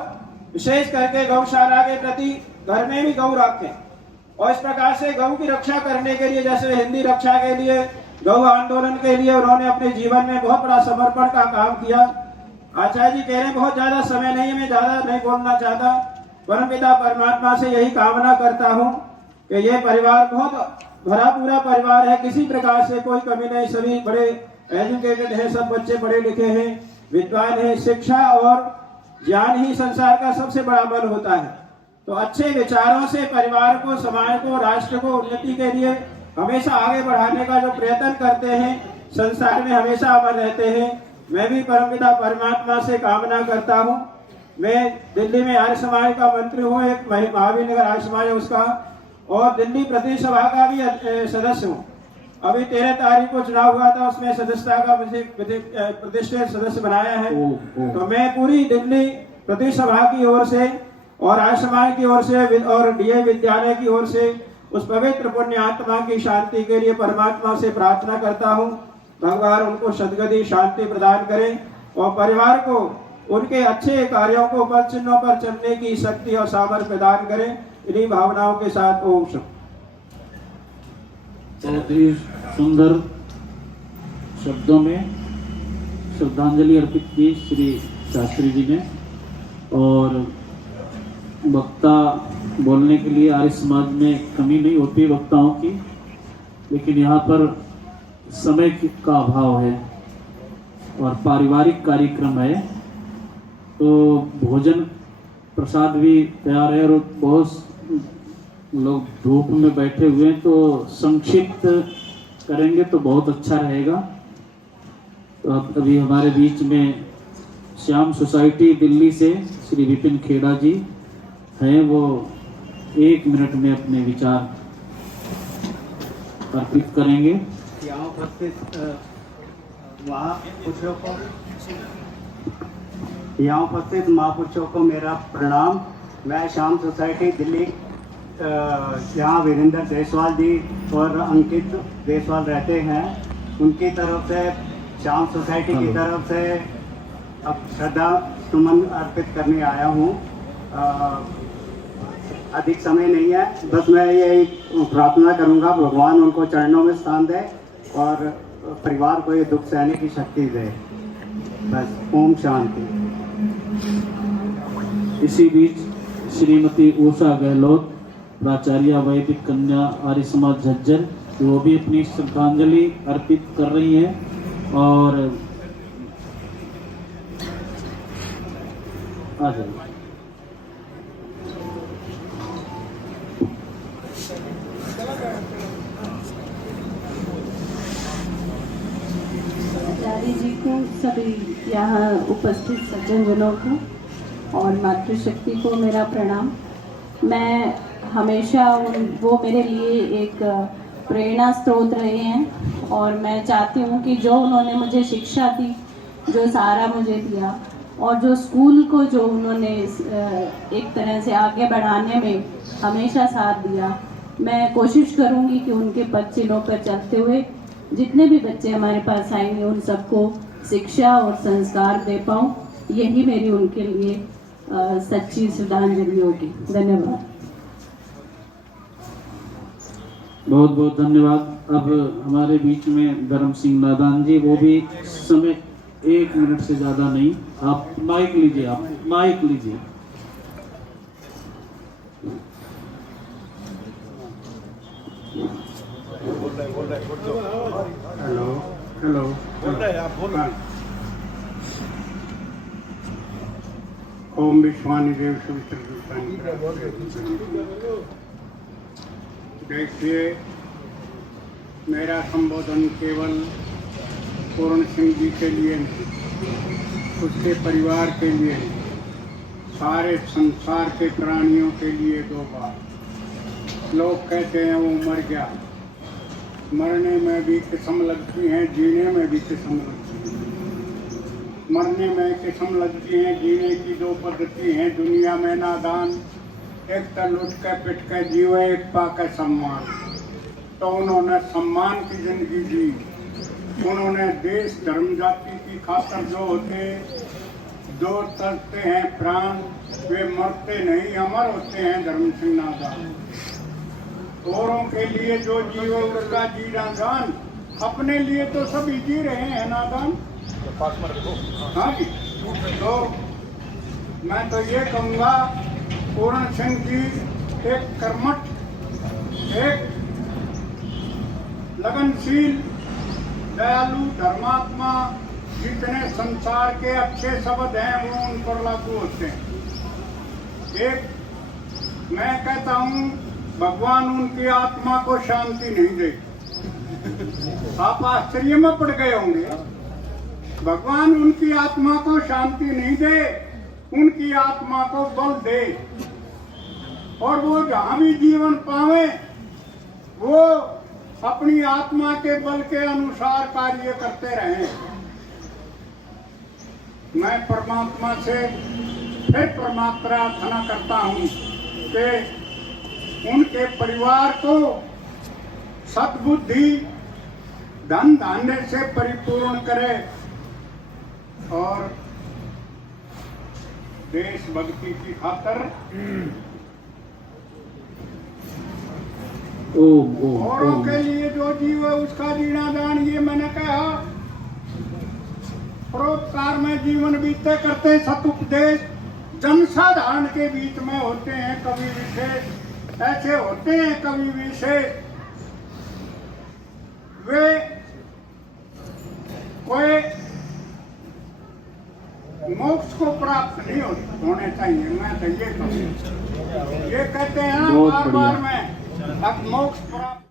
विशेष करके गौशाला के प्रति घर में भी गौ रखें और इस प्रकार से गौ की रक्षा करने के लिए जैसे हिंदी रक्षा के लिए, गौ आंदोलन के लिए उन्होंने अपने जीवन में बहुत बड़ा समर्पण का काम किया। आचार्य जी कह रहे हैं बहुत ज्यादा समय नहीं है, मैं ज्यादा नहीं बोलना चाहता। परमपिता परमात्मा से यही कामना करता हूँ कि ये परिवार बहुत भरा पूरा परिवार है, किसी प्रकार से कोई कमी नहीं, सभी बड़े एजुकेटेड हैं, सब बच्चे पढ़े लिखे हैं, विद्वान हैं। शिक्षा और ज्ञान ही संसार का सबसे बड़ा बल होता है। तो अच्छे विचारों से परिवार को, समाज को, राष्ट्र को उन्नति के लिए हमेशा आगे बढ़ाने का जो प्रयत्न करते हैं, संसार में हमेशा अमर रहते हैं। मैं भी परमपिता परमात्मा से कामना करता हूँ। मैं दिल्ली में आर्य समाज का मंत्री हूँ, एक महावीर नगर आर्य समाज है उसका, और दिल्ली प्रदेश सभा का भी सदस्य हूँ। अभी 13 तारीख को चुनाव हुआ था, उसमें सदस्यता का मुझे प्रतिष्ठित सदस्य बनाया है। तो मैं पूरी दिल्ली प्रदेश सभा की ओर से और आर्य समाज की ओर से और डीए विद्यालय की ओर से उस पवित्र पुण्य आत्मा की शांति के लिए परमात्मा से प्रार्थना करता हूँ। भगवान उनको सद्गति शांति प्रदान करें और परिवार को उनके अच्छे कार्यों को पद चिन्हों पर चलने की शक्ति और सामर्थ्य प्रदान करें। इन्हीं भावनाओं के साथ ओम शुभ। बहुत ही सुंदर शब्दों में श्रद्धांजलि अर्पित की श्री शास्त्री जी ने। और वक्ता बोलने के लिए आर्य समाज में कमी नहीं होती वक्ताओं की, लेकिन यहाँ पर समय का अभाव है और पारिवारिक कार्यक्रम है, तो भोजन प्रसाद भी तैयार है और बहुत लोग धूप में बैठे हुए हैं, तो संक्षिप्त करेंगे तो बहुत अच्छा रहेगा। तो अब अभी हमारे बीच में श्याम सोसाइटी दिल्ली से श्री विपिन खेड़ा जी हैं, वो 1 मिनट में अपने विचार अर्पित करेंगे। यहाँ उपस्थित महापुरुषों को मेरा प्रणाम। मैं श्याम सोसाइटी दिल्ली, यहाँ वीरेंद्र देसवाल जी और अंकित देसवाल रहते हैं, उनकी तरफ से श्याम सोसाइटी की तरफ से अब श्रद्धा सुमन अर्पित करने आया हूँ। अधिक समय नहीं है, बस मैं यही प्रार्थना करूँगा भगवान उनको चरणों में स्थान दे और परिवार को ये दुख सहने की शक्ति दे। बस ओम शांति। इसी बीच श्रीमती उषा गहलोत, प्राचार्य वैदिक कन्या आर्य समाज झज्जर, वो भी अपनी श्रद्धांजलि अर्पित कर रही हैं। और आ जाइए। आचार्य जी को, सभी यहाँ उपस्थित सज्जनजनों को और मातृशक्ति को मेरा प्रणाम। मैं हमेशा वो मेरे लिए एक प्रेरणा स्रोत रहे हैं और मैं चाहती हूँ कि जो उन्होंने मुझे शिक्षा दी, जो सहारा मुझे दिया और जो स्कूल को जो उन्होंने एक तरह से आगे बढ़ाने में हमेशा साथ दिया, मैं कोशिश करूँगी कि उनके पद चिन्हों पर चलते हुए जितने भी बच्चे हमारे पास आएंगे उन सबको शिक्षा और संस्कार दे पाऊँ। यही मेरी उनके लिए सच्ची श्रद्धांजलि होगी। धन्यवाद। बहुत बहुत धन्यवाद। अब हमारे बीच में धर्म सिंह नादान जी, वो भी समय 1 मिनट से ज़्यादा नहीं। आप माइक लीजिए, आप माइक लीजिए। हेलो हेलो बोल रहे हैं आप, बोल रहे हैं। ओम विश्वानी देव देखिए, मेरा संबोधन केवल पूर्ण सिंह जी के लिए नहीं, उसके परिवार के लिए नहीं, सारे संसार के प्राणियों के लिए 2 बार। लोग कहते हैं वो मर गया, मरने में भी किस्म लगती है, जीने में भी किस्म लगती है। मरने में किस्म लगती है, जीने की 2 पद्धति हैं दुनिया में नादान, एक तो लुट के पिट के जीवे, एक पाके सम्मान। तो उन्होंने सम्मान की जिंदगी जी, उन्होंने देश धर्म जाति की खातर जो होते दो तरते हैं प्राण, वे मरते नहीं, अमर होते हैं। धर्म सिंह नादान औरों के लिए जो जीवे उसका जीना दान, अपने लिए तो सभी जी रहे हैं नादान। हाँ जी, तो मैं तो ये कहूँगा पूर्ण सिंह जी एक कर्मठ, एक लगनशील, दयालु, धर्मात्मा, जितने संसार के अच्छे शब्द हैं वो उन पर लागू होते हैं। एक मैं कहता हूँ भगवान उनकी आत्मा को शांति नहीं दे। आप आश्चर्य में पड़ गए होंगे, भगवान उनकी आत्मा को शांति नहीं दे, उनकी आत्मा को बल दे, और वो जहाँ भी जीवन पावे वो अपनी आत्मा के बल के अनुसार कार्य करते रहें। मैं परमात्मा से फिर प्रार्थना करता हूँ कि उनके परिवार को सद्बुद्धि, धन धान्य से परिपूर्ण करे और देशभक्ति की खातर औरों के लिए जो जीव है उसका जीना दान। ये मैंने कहा परोपकार में जीवन बीते करते सतुपदेश जनसाधारण के बीच में होते हैं कवि विशेष, ऐसे होते हैं कवि विशेष। वे कोई मोक्ष को प्राप्त नहीं होने चाहिए। मैं तो ये कहूँ, ये कहते हैं बार बार में अब मोक्ष प्राप्त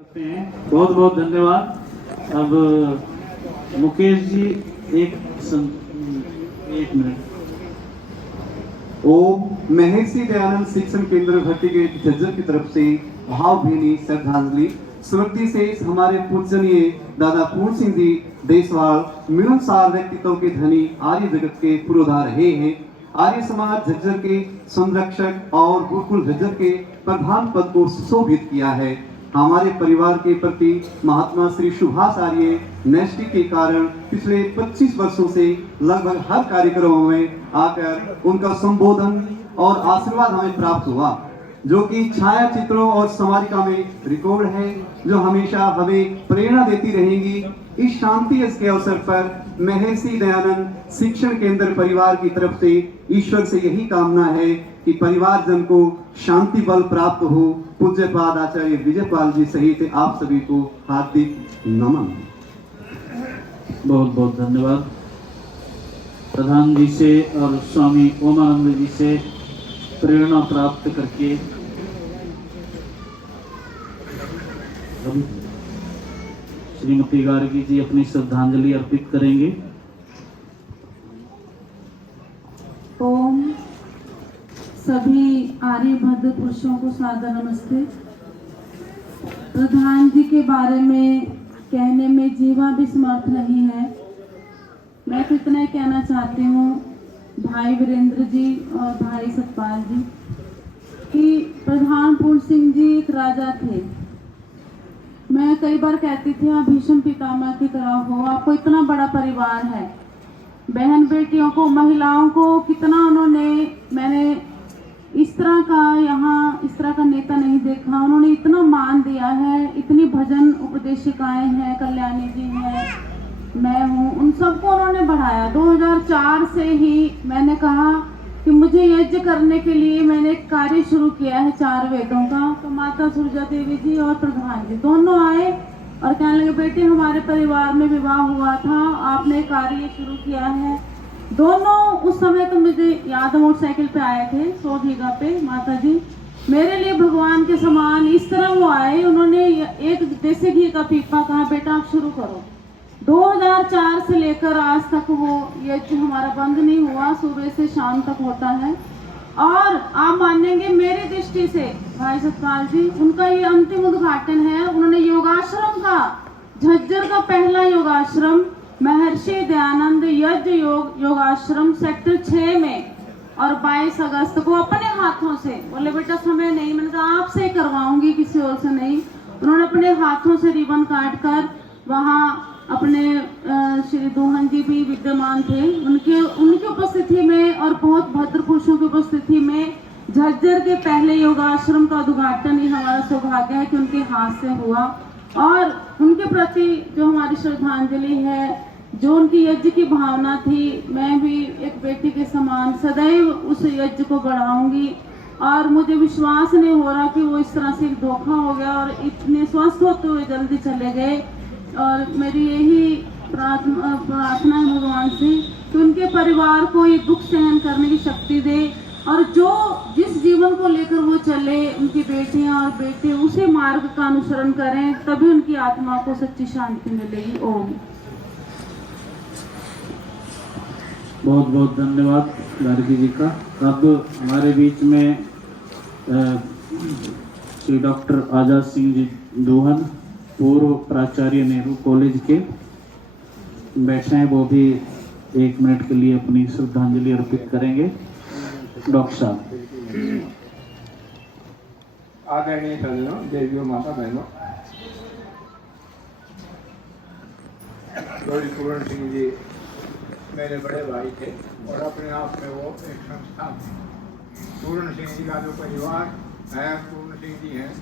बहुत बहुत धन्यवाद। अब मुकेश जी एक मिनट। ओम महर्षि दयानंद शिक्षण केंद्र भट्टी गेट झज्जर की तरफ से भावभीनी श्रद्धांजलि। स्मृति से हमारे पूजनीय दादा पूर्ण सिंह जी देशवाल मिलनसार व्यक्तित्व के धनी आर्य जगत के पुरोधा रहे हैं। आर्य समाज झज्जर के संरक्षक और गुरुकुल झज्जर के प्रधान पद को सुशोभित किया है। हमारे परिवार के प्रति महात्मा श्री सुभाष आर्य नेष्टि के कारण पिछले 25 वर्षों से लगभग हर कार्यक्रमों में आकर उनका संबोधन और आशीर्वाद हमें प्राप्त हुआ, जो कि छाया चित्रों और स्मारिका में रिकॉर्ड है, जो हमेशा हमें प्रेरणा देती रहेंगी। इस शांति के अवसर पर महर्षि दयानंद शिक्षण केंद्र परिवार की तरफ से ईश्वर से यही कामना है कि परिवारजन को शांति बल प्राप्त हो। पूज्यपाद आचार्य विजयपाल जी सहित आप सभी को हार्दिक नमन। बहुत बहुत धन्यवाद। प्रधान जी से और स्वामी ओमानंद जी से प्रेरणा प्राप्त करके श्रीमती गार्गी जी अपनी श्रद्धांजलि अर्पित करेंगे। ओम सभी आर्यभद्र पुरुषों को सादर नमस्ते। प्रधान जी के बारे में कहने में जीवा भी समर्थ नहीं है। मैं तो इतना ही कहना चाहती हूँ भाई वीरेंद्र जी और भाई सतपाल जी कि प्रधान पूर्ण सिंह जी एक राजा थे। मैं कई बार कहती थी आप भीष्म पितामह की तरह हो, आपको इतना बड़ा परिवार है, बहन बेटियों को महिलाओं को कितना उन्होंने, मैंने इस तरह का यहाँ इस तरह का नेता नहीं देखा। उन्होंने इतना मान दिया है, इतनी भजन उपदेशिकाएं हैं, कल्याणी जी हैं, मैं हूँ, उन सबको उन्होंने बढ़ाया। 2004 से ही मैंने कहा कि मुझे यज्ञ करने के लिए मैंने एक कार्य शुरू किया है 4 वेदों का। तो माता सुरजा देवी जी और प्रधान जी दोनों आए और कहने लगे बेटे हमारे परिवार में विवाह हुआ था, आपने कार्य शुरू किया है। दोनों उस समय तो मुझे याद है मोटरसाइकिल पे आए थे 100 बीघा पे। माता जी मेरे लिए भगवान के समान इस तरह वो आए, उन्होंने एक देसी घी का पीपा कहा बेटा आप शुरू करो। 2004 से लेकर आज तक वो यज्ञ हमारा बंद नहीं हुआ, सुबह से शाम तक होता है। और आप मानेंगे मेरी दृष्टि से भाई सतपाल जी उनका ये अंतिम उद्घाटन है। उन्होंने योगाश्रम का, झज्जर का पहला योगाश्रम महर्षि दयानंद यज्ञ योगाश्रम सेक्टर 6 में और 22 अगस्त को अपने हाथों से, बोले बेटा समय नहीं, मैंने कहा आपसे करवाऊंगी किसी और से नहीं। उन्होंने अपने हाथों से रिबन काट कर वहाँ अपने श्री दोहन जी भी विद्यमान थे, उनकी उपस्थिति में और बहुत भद्र पुरुषों की उपस्थिति में झज्जर के पहले योगाश्रम का उद्घाटन ही हमारा सौभाग्य है कि उनके हाथ से हुआ। और उनके प्रति जो हमारी श्रद्धांजलि है, जो उनकी यज्ञ की भावना थी, मैं भी एक बेटी के समान सदैव उस यज्ञ को बढ़ाऊंगी। और मुझे विश्वास नहीं हो रहा कि वो इस तरह से एक धोखा हो गया और इतने स्वस्थ होते हुए जल्दी चले गए। और मेरी यही प्रार्थना है भगवान से कि उनके परिवार को ये दुख सहन करने की शक्ति दे और जो जिस जीवन को लेकर वो चले, उनकी बेटियां और बेटे उसी मार्ग का अनुसरण करें, तभी उनकी आत्मा को सच्ची शांति मिलेगी। ओम। बहुत बहुत धन्यवाद गार्गी जी का। अब हमारे बीच में श्री डॉक्टर आजाद सिंह जी दोहन, पूर्व प्राचार्य नेहरू कॉलेज के बैठे हैं, वो भी 1 मिनट के लिए अपनी श्रद्धांजलि अर्पित करेंगे। डॉक्टर साहब। आदरणीय सज्जनों, देवियों, माता बहनों, गौरी पूर्ण सिंह जी मेरे बड़े भाई थे और अपने आप में वो एक संस्था थी। पूर्ण सिंह जी का जो परिवार है, पूर्ण सिंह जी हैं,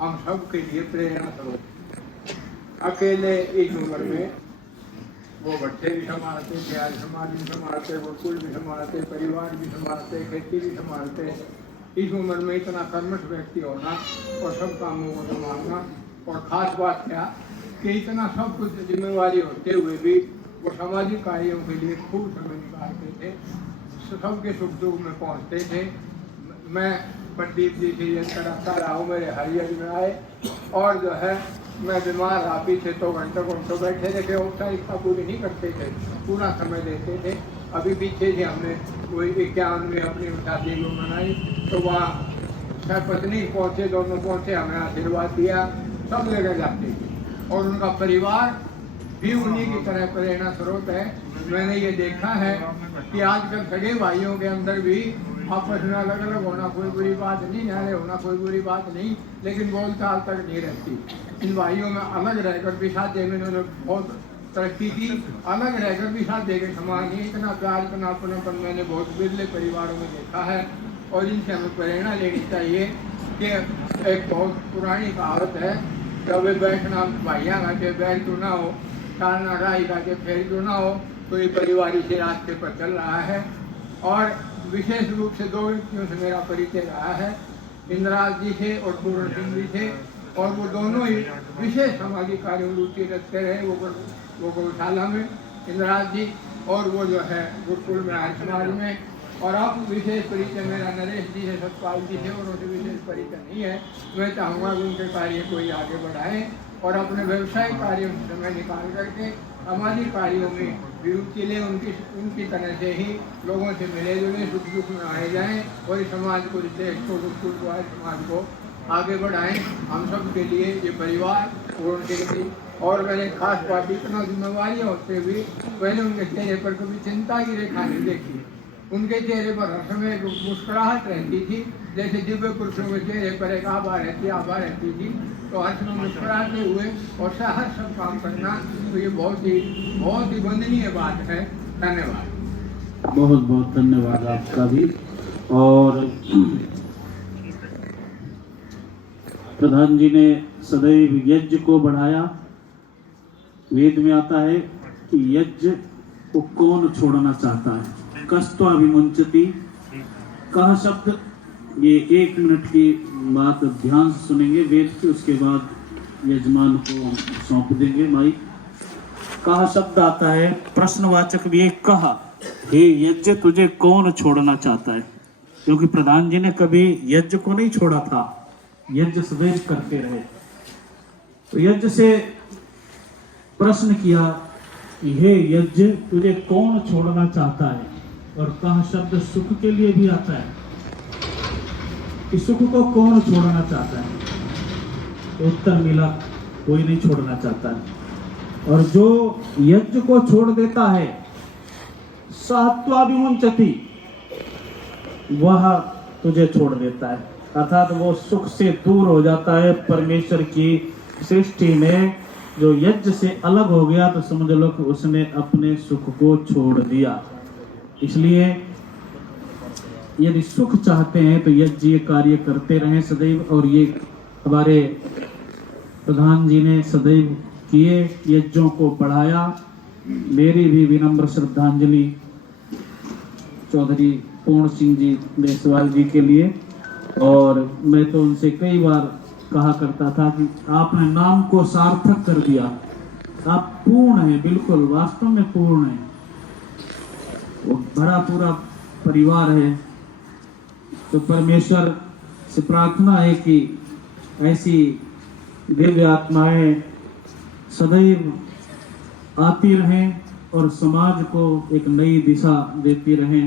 हम सब के लिए प्रेरणा स्रोत। अकेले इस उम्र में वो बच्चे भी संभालते, प्यार समाज भी संभालते, गुरुकुल भी संभालते, परिवार भी संभालते, खेती भी संभालते। इस उम्र में इतना कर्मठ व्यक्ति होना और सब कामों को संभालना, और ख़ास बात क्या कि इतना सब कुछ जिम्मेवारी होते हुए भी वो सामाजिक कार्यों के लिए खूब समय निकालते थे, सबके सुख दुख में पहुँचते थे। मैं प्रदीप जी से ये कराता रहा हूँ, मेरे हरियर में आए और जो है मैं बीमार आप ही थे तो घंटों घंटों बैठे रहे थे, औपचारिकता पूरी नहीं करते थे, पूरा समय देते थे। अभी पीछे जी हमने कोई 51 में अपनी शादी को मनाई, तो वहाँ पत्नी पहुँचे, दोनों पहुँचे, हमें आशीर्वाद दिया, सब जगह जाते थे। और उनका परिवार भी उन्हीं की तरह प्रेरणा स्रोत है। मैंने ये देखा है कि आजकल सगे भाइयों के अंदर भी आपस में अलग अलग होना कोई बुरी बात नहीं, न्यारे होना कोई बुरी बात नहीं, लेकिन बोलचाल तक नहीं रहती। इन भाइयों में अलग रहकर भी शादी में इन्होंने बहुत तरक्की की, अलग रहकर भी शादी के समान ही इतना प्यार, इतना अपनापन मैंने बहुत बिरले परिवारों में देखा है। और इनसे हमें प्रेरणा लेनी चाहिए कि एक बहुत पुरानी कहावत है, जब बैठना भाइया का के बैठ तो ना हो, टालना राही का के फेर तो ना हो, तो ये परिवार इसी रास्ते पर चल रहा है। और विशेष रूप से 2 व्यक्तियों से मेरा परिचय रहा है, इंद्राज जी थे और पूर्ण सिंह जी थे, और वो दोनों ही विशेष सामाजिक कार्यों में रुचि रखते रहे। वो गौशाला में इंद्राज जी, और वो जो है गुरुकुल में आर्य समाज में। और अब विशेष परिचय मेरा नरेश जी है, सतपाल जी थे, और उनसे विशेष परिचय नहीं है। मैं चाहूँगा कि उनके कार्य कोई आगे बढ़ाएं और अपने व्यवसायिक कार्यों से समय निकाल करके सामाजिक कार्यों में भी रुचि लें। उनकी तरह से ही लोगों से मिले जुले, सुख दुख में आए जाएँ और इस समाज को, इस देश को, गुरुकुल को, आर्य समाज को आगे बढ़ाएं। हम सब के लिए ये परिवार पूर्ण सिंह। और मैंने खास बात, इतना जिम्मेवारियाँ होते हुए पहले उनके चेहरे पर कभी चिंता की रेखा नहीं देखी। उनके चेहरे पर हर समय एक मुस्कुराहट रहती थी, जैसे दिव्य पुरुषों के चेहरे पर एक आभा रहती थी। तो हर समय मुस्कुराते हुए और हर सब काम करना, तो ये बहुत ही वंदनीय बात है। धन्यवाद। बहुत बहुत धन्यवाद आपका भी। और प्रधान जी ने सदैव यज्ञ को बढ़ाया। वेद में आता है कि यज्ञ को कौन छोड़ना चाहता है, कस्त्वाभिमुंचति। कहा शब्द, ये 1 मिनट की बात ध्यान से सुनेंगे वेद की, उसके बाद यजमान को सौंप देंगे माइक। कहा शब्द आता है, प्रश्नवाचक भी एक कहा, हे यज्ञ तुझे कौन छोड़ना चाहता है। क्योंकि प्रधान जी ने कभी यज्ञ को नहीं छोड़ा था, यज्ञ सदैव करते रहे। तो यज्ञ से प्रश्न किया कि हे यज्ञ तुझे कौन छोड़ना चाहता है। और कहा शब्द सुख के लिए भी आता है कि सुख को कौन छोड़ना चाहता है। तो उत्तर मिला, कोई नहीं छोड़ना चाहता है। और जो यज्ञ को छोड़ देता है, सहत्वाभिमुंचति, वह तुझे छोड़ देता है, अर्थात वो सुख से दूर हो जाता है। परमेश्वर की सृष्टि में जो यज्ञ से अलग हो गया, तो समझ लो कि उसने अपने सुख को छोड़ दिया। इसलिए यदि सुख चाहते हैं तो यज्ञ ये कार्य करते रहें सदैव। और ये हमारे प्रधान जी ने सदैव किए, यज्ञों को बढ़ाया। मेरी भी विनम्र श्रद्धांजलि चौधरी पूर्ण सिंह जी देसवाल जी के लिए। और मैं तो उनसे कई बार कहा करता था कि आपने नाम को सार्थक कर दिया, आप पूर्ण हैं, बिल्कुल वास्तव में पूर्ण हैं। वो बड़ा पूरा परिवार है। तो परमेश्वर से प्रार्थना है कि ऐसी दिव्य आत्माएं सदैव आती रहें और समाज को एक नई दिशा देती रहें।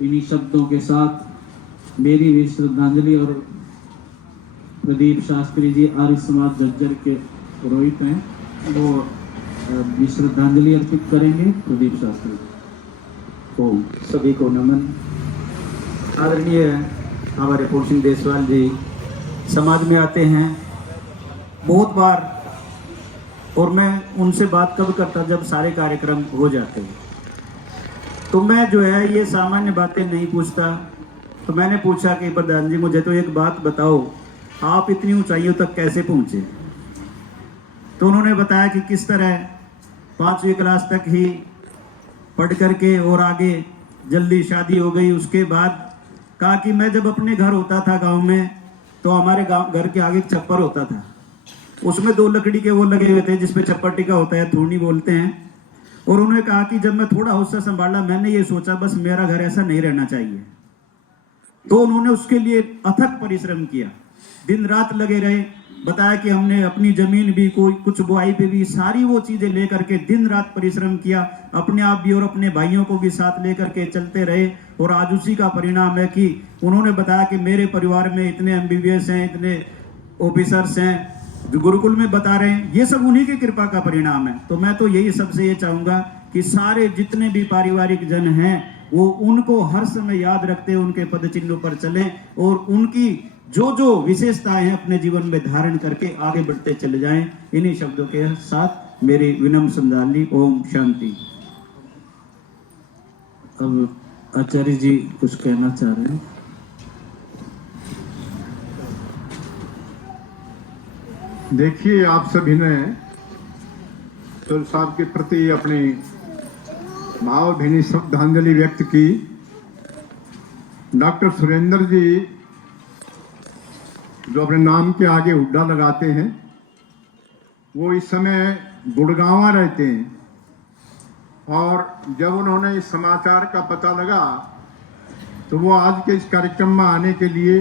इन्हीं शब्दों के साथ मेरी भी श्रद्धांजलि। और प्रदीप शास्त्री जी आर्य समाज जज्जर के पुरोहित हैं, वो भी श्रद्धांजलि अर्पित करेंगे। प्रदीप शास्त्री। ओम सभी को नमन। आदरणीय हमारे पूर्ण सिंह देसवाल जी समाज में आते हैं बहुत बार, और मैं उनसे बात कब करता जब सारे कार्यक्रम हो जाते हैं। तो मैं जो है ये सामान्य बातें नहीं पूछता। तो मैंने पूछा कि प्रधान जी मुझे तो एक बात बताओ, आप इतनी ऊंचाइयों तक कैसे पहुंचे। तो उन्होंने बताया कि किस तरह 5वीं क्लास तक ही पढ़ करके और आगे जल्दी शादी हो गई। उसके बाद कहा कि मैं जब अपने घर होता था गांव में, तो हमारे गांव घर के आगे एक छप्पर होता था, उसमें 2 लकड़ी के वो लगे हुए थे जिसपे छप्पर टिका होता है, थूनी बोलते हैं। और उन्होंने कहा कि जब मैं थोड़ा होश संभाला, मैंने ये सोचा बस मेरा घर ऐसा नहीं रहना चाहिए। तो उन्होंने उसके लिए अथक परिश्रम किया, दिन रात लगे रहे। बताया कि हमने अपनी जमीन भी कोई कुछ बुआई पे भी सारी वो चीजें लेकर के दिन रात परिश्रम किया, अपने आप भी और अपने भाइयों को भी साथ लेकर के चलते रहे। और आज उसी का परिणाम है कि उन्होंने बताया कि मेरे परिवार में इतने MBBS हैं, इतने ऑफिसर्स हैं, जो गुरुकुल में बता रहे हैं, ये सब उन्हीं की कृपा का परिणाम है। तो मैं तो यही सबसे ये चाहूंगा कि सारे जितने भी पारिवारिक जन हैं वो उनको हर समय याद रखते, उनके पद चिन्हों पर चलें और उनकी जो जो विशेषताएं हैं अपने जीवन में धारण करके आगे बढ़ते चले जाएं। इन्हीं शब्दों के साथ मेरी विनम्र श्रद्धांजलि। ओम शांति। अब आचार्य जी कुछ कहना चाह रहे हैं। देखिए, आप सभी ने चौधरी साहब के प्रति अपनी भावभीनी श्रद्धांजलि व्यक्त की। डॉक्टर सुरेंद्र जी जो अपने नाम के आगे हुड्डा लगाते हैं, वो इस समय गुड़गांव रहते हैं और जब उन्होंने इस समाचार का पता लगा तो वो आज के इस कार्यक्रम में आने के लिए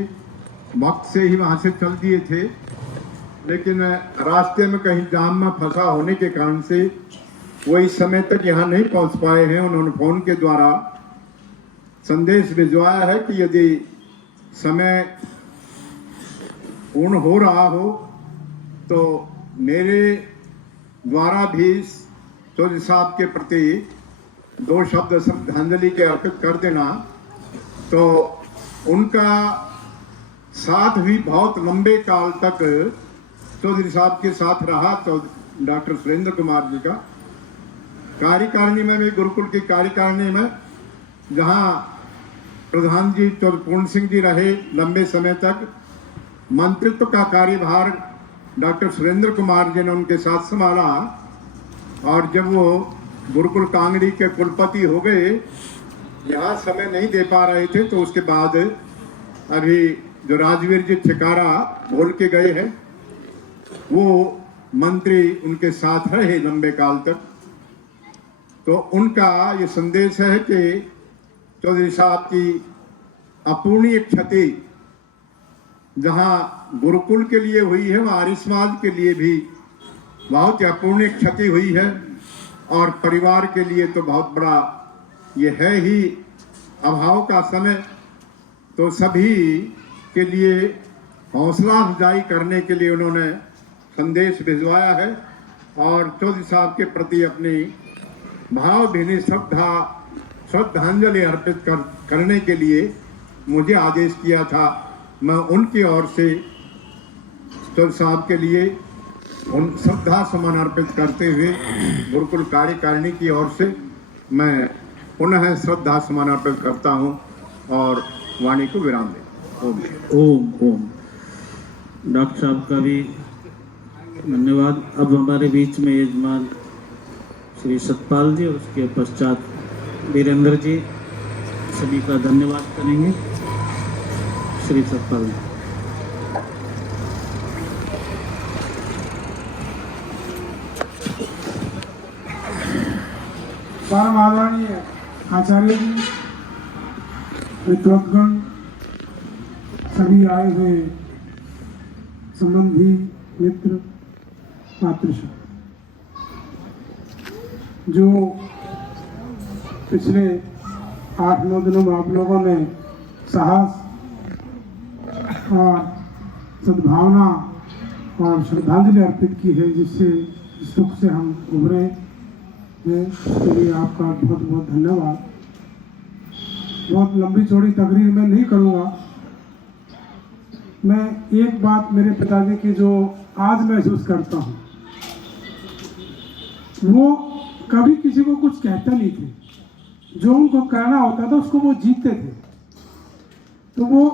वक्त से ही वहाँ से चल दिए थे, लेकिन रास्ते में कहीं जाम में फंसा होने के कारण से वो इस समय तक यहाँ नहीं पहुँच पाए हैं। उन्होंने फोन के द्वारा संदेश भिजवाया है कि यदि समय पूर्ण हो रहा हो तो मेरे द्वारा भी चौधरी साहब के प्रति 2 शब्द श्रद्धांजलि के अर्पित कर देना। तो उनका साथ भी बहुत लंबे काल तक चौधरी साहब के साथ रहा। डॉक्टर सुरेंद्र कुमार जी का कार्यकारिणी में भी, गुरुकुल की कार्यकारिणी में जहां प्रधान जी चौधरी पूर्ण सिंह जी रहे लंबे समय तक, मंत्रित्व का कार्यभार डॉक्टर सुरेंद्र कुमार जी ने उनके साथ संभाला और जब वो गुरुकुल कांगड़ी के कुलपति हो गए, यहाँ समय नहीं दे पा रहे थे, तो उसके बाद अभी जो राजवीर जी ठिकारा बोल के गए हैं, वो मंत्री उनके साथ रहे लंबे काल तक। तो उनका ये संदेश है कि चौधरी साहब की अपूर्णीय क्षति जहाँ गुरुकुल के लिए हुई है, वहाँ आर्य समाज के लिए भी बहुत ही अपूर्णीय क्षति हुई है और परिवार के लिए तो बहुत बड़ा ये है ही अभाव का समय। तो सभी के लिए हौसला अफजाई करने के लिए उन्होंने संदेश भिजवाया है और चौधरी साहब के प्रति अपनी भावभीनी श्रद्धांजलि अर्पित करने के लिए मुझे आदेश किया था। मैं उनकी ओर से चौधरी साहब के लिए उन श्रद्धा सुमन अर्पित करते हुए गुरुकुल कार्यकारिणी की ओर से मैं पुनः श्रद्धा सुमन अर्पित करता हूं और वाणी को विराम दे। ओम ओम ओम। डॉक्टर साहब का भी धन्यवाद। अब हमारे बीच में यजमान श्री सतपाल जी और उसके पश्चात वीरेंद्र जी सभी का धन्यवाद करेंगे। श्री सतपाल जी। परम आदरणीय आचार्य जी, विद्वद्गण, सभी आए हुए संबंधी मित्र पात्र, जो पिछले 8-9 दिनों में आप लोगों ने साहस और सद्भावना और श्रद्धांजलि अर्पित की है, जिससे सुख से हम उभरे हैं, उसके लिए आपका बहुत बहुत धन्यवाद। बहुत लंबी चौड़ी तकरीर मैं नहीं करूँगा। मैं एक बात मेरे पिताजी की जो आज महसूस करता हूँ, वो कभी किसी को कुछ कहते नहीं थे। जो उनको करना होता था उसको वो जीतते थे। तो वो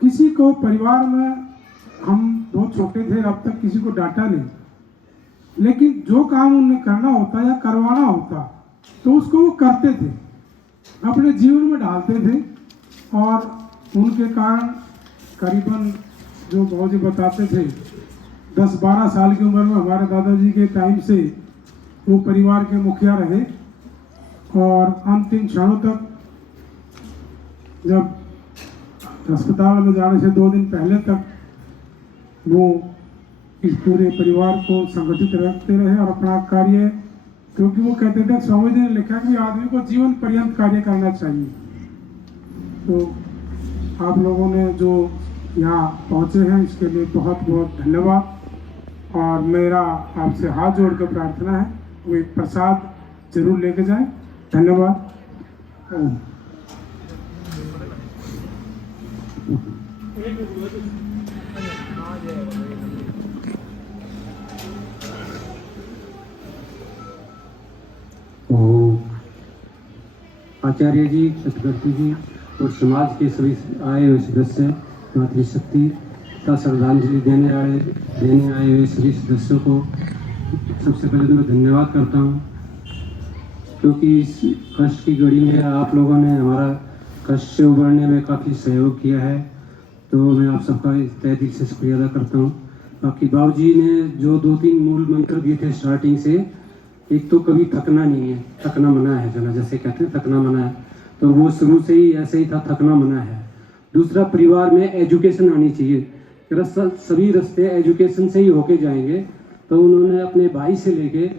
किसी को, परिवार में हम बहुत छोटे थे, अब तक किसी को डांटा नहीं, लेकिन जो काम उन्हें करना होता या करवाना होता तो उसको वो करते थे, अपने जीवन में डालते थे। और उनके कारण करीबन, जो बाबूजी बताते थे, 10-12 साल की उम्र में हमारे दादाजी के टाइम से वो परिवार के मुखिया रहे और अंतिम क्षणों तक, जब अस्पताल में जाने से 2 दिन पहले तक वो इस पूरे परिवार को संगठित रखते रहे और अपना कार्य, क्योंकि वो कहते थे, स्वामी जी ने लिखा कि आदमी को जीवन पर्यंत कार्य करना चाहिए। तो आप लोगों ने जो यहाँ पहुँचे हैं इसके लिए बहुत बहुत धन्यवाद। और मेरा आपसे हाथ जोड़ कर प्रार्थना है, वो एक प्रसाद जरूर लेके जाएं। धन्यवाद। आचार्य जी, सतगुरु जी और समाज के सभी आए हुए सदस्य, मातृशक्ति का श्रद्धांजलि देने आए हुए सभी सदस्यों को सबसे पहले तो मैं धन्यवाद करता हूँ, क्योंकि इस कष्ट की घड़ी में आप लोगों ने हमारा कष्ट से उबरने में काफ़ी सहयोग किया है। तो मैं आप सबका तहे दिल से शुक्रिया अदा करता हूँ। बाकी बाबूजी ने जो 2-3 मूल मंत्र दिए थे स्टार्टिंग से, एक तो कभी थकना नहीं है, थकना मना है, जना जैसे कहते हैं थकना मना है, तो वो शुरू से ही ऐसे ही था, थकना मना है। दूसरा, परिवार में एजुकेशन आनी चाहिए, सभी रास्ते एजुकेशन से ही होके जाएंगे। तो उन्होंने अपने भाई से लेके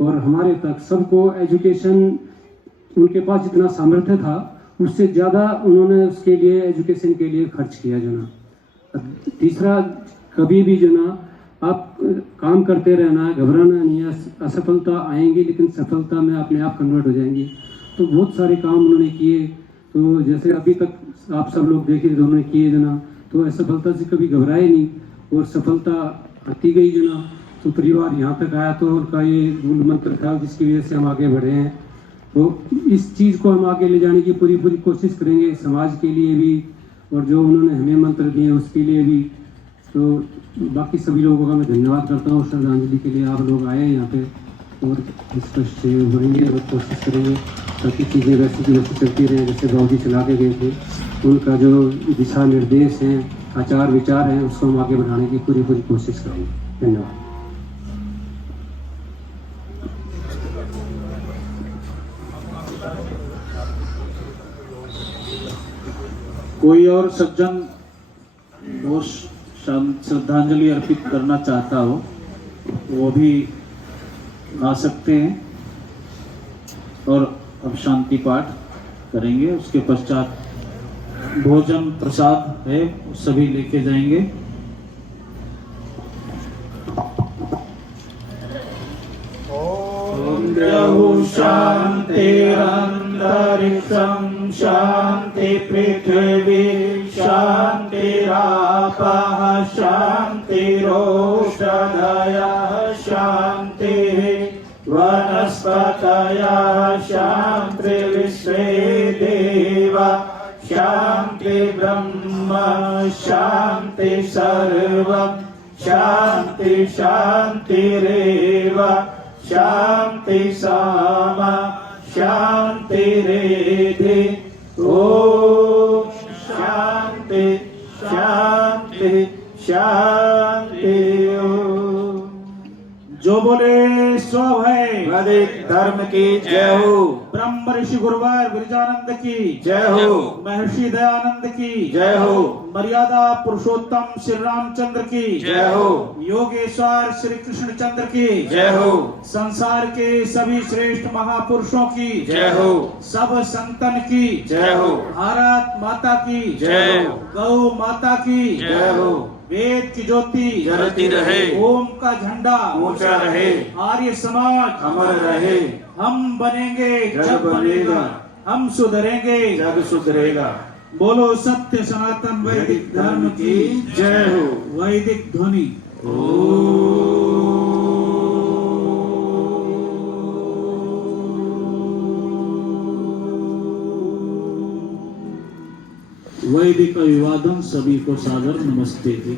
और हमारे तक सबको एजुकेशन, उनके पास जितना सामर्थ्य था उससे ज़्यादा उन्होंने उसके लिए एजुकेशन के लिए खर्च किया जना। तीसरा, कभी भी जना आप काम करते रहना, घबराना नहीं है। असफलता आएंगी लेकिन सफलता में अपने आप कन्वर्ट हो जाएंगी। तो बहुत सारे काम उन्होंने किए। तो जैसे अभी तक आप सब लोग देखे उन्होंने किए जना, तो असफलता से कभी घबराए नहीं और सफलता आती गई जना। तो परिवार यहाँ तक आया, तो उनका ये मूल मंत्र था जिसकी वजह से हम आगे बढ़े हैं। तो इस चीज़ को हम आगे ले जाने की पूरी कोशिश करेंगे, समाज के लिए भी और जो उन्होंने हमें मंत्र दिए उसके लिए भी। तो बाकी सभी लोगों का मैं धन्यवाद करता हूँ। श्रद्धांजलि के लिए आप लोग आए यहाँ पे और इस कष्ट से उभरेंगे और कोशिश करेंगे ताकि चीज़ें वैसी की वैसी चलती रहें जैसे बाबूजी चला के गए थे। उनका जो दिशा निर्देश हैं, आचार विचार हैं, उसको हम आगे बढ़ाने की पूरी कोशिश करेंगे। धन्यवाद। कोई और सज्जन वो श्रद्धांजलि अर्पित करना चाहता हो वो भी आ सकते हैं और अब शांति पाठ करेंगे। उसके पश्चात भोजन प्रसाद है, सभी लेके जाएंगे। ओम द्यौः शान्तिरन्तरिक्षं शान्ति पृथिवी शान्तिरापः शान्तिरोषधयः शान्तिः वनस्पतयः शान्तिर्विश्वे देवा शान्ति ब्रह्म शान्ति सर्वं शान्ति शान्तिरेव शान्ति सामा शान्तिरेधि। ओम शान्ति शान्ति शान्ति। जो बोले सो भय वैदिक धर्म की जय हो। ब्रह्म ऋषि गुरुवार विरजानंद की जय हो। महर्षि दयानंद की जय हो। मर्यादा पुरुषोत्तम श्री रामचंद्र की जय हो। योगेश्वर श्री कृष्ण चंद्र की जय हो। संसार के सभी श्रेष्ठ महापुरुषों की जय हो। सब संतन की जय हो। भारत माता की जय हो। गौ माता की जय हो। वेद की ज्योति जलती रहे, ओम का झंडा ऊंचा रहे, आर्य समाज अमर रहे। हम बनेंगे जग बनेगा, हम सुधरेंगे जग सुधरेगा। बोलो सत्य सनातन वैदिक धर्म की जय हो। वैदिक ध्वनि। वैदिक अभिवादन। सभी को सादर नमस्ते जी।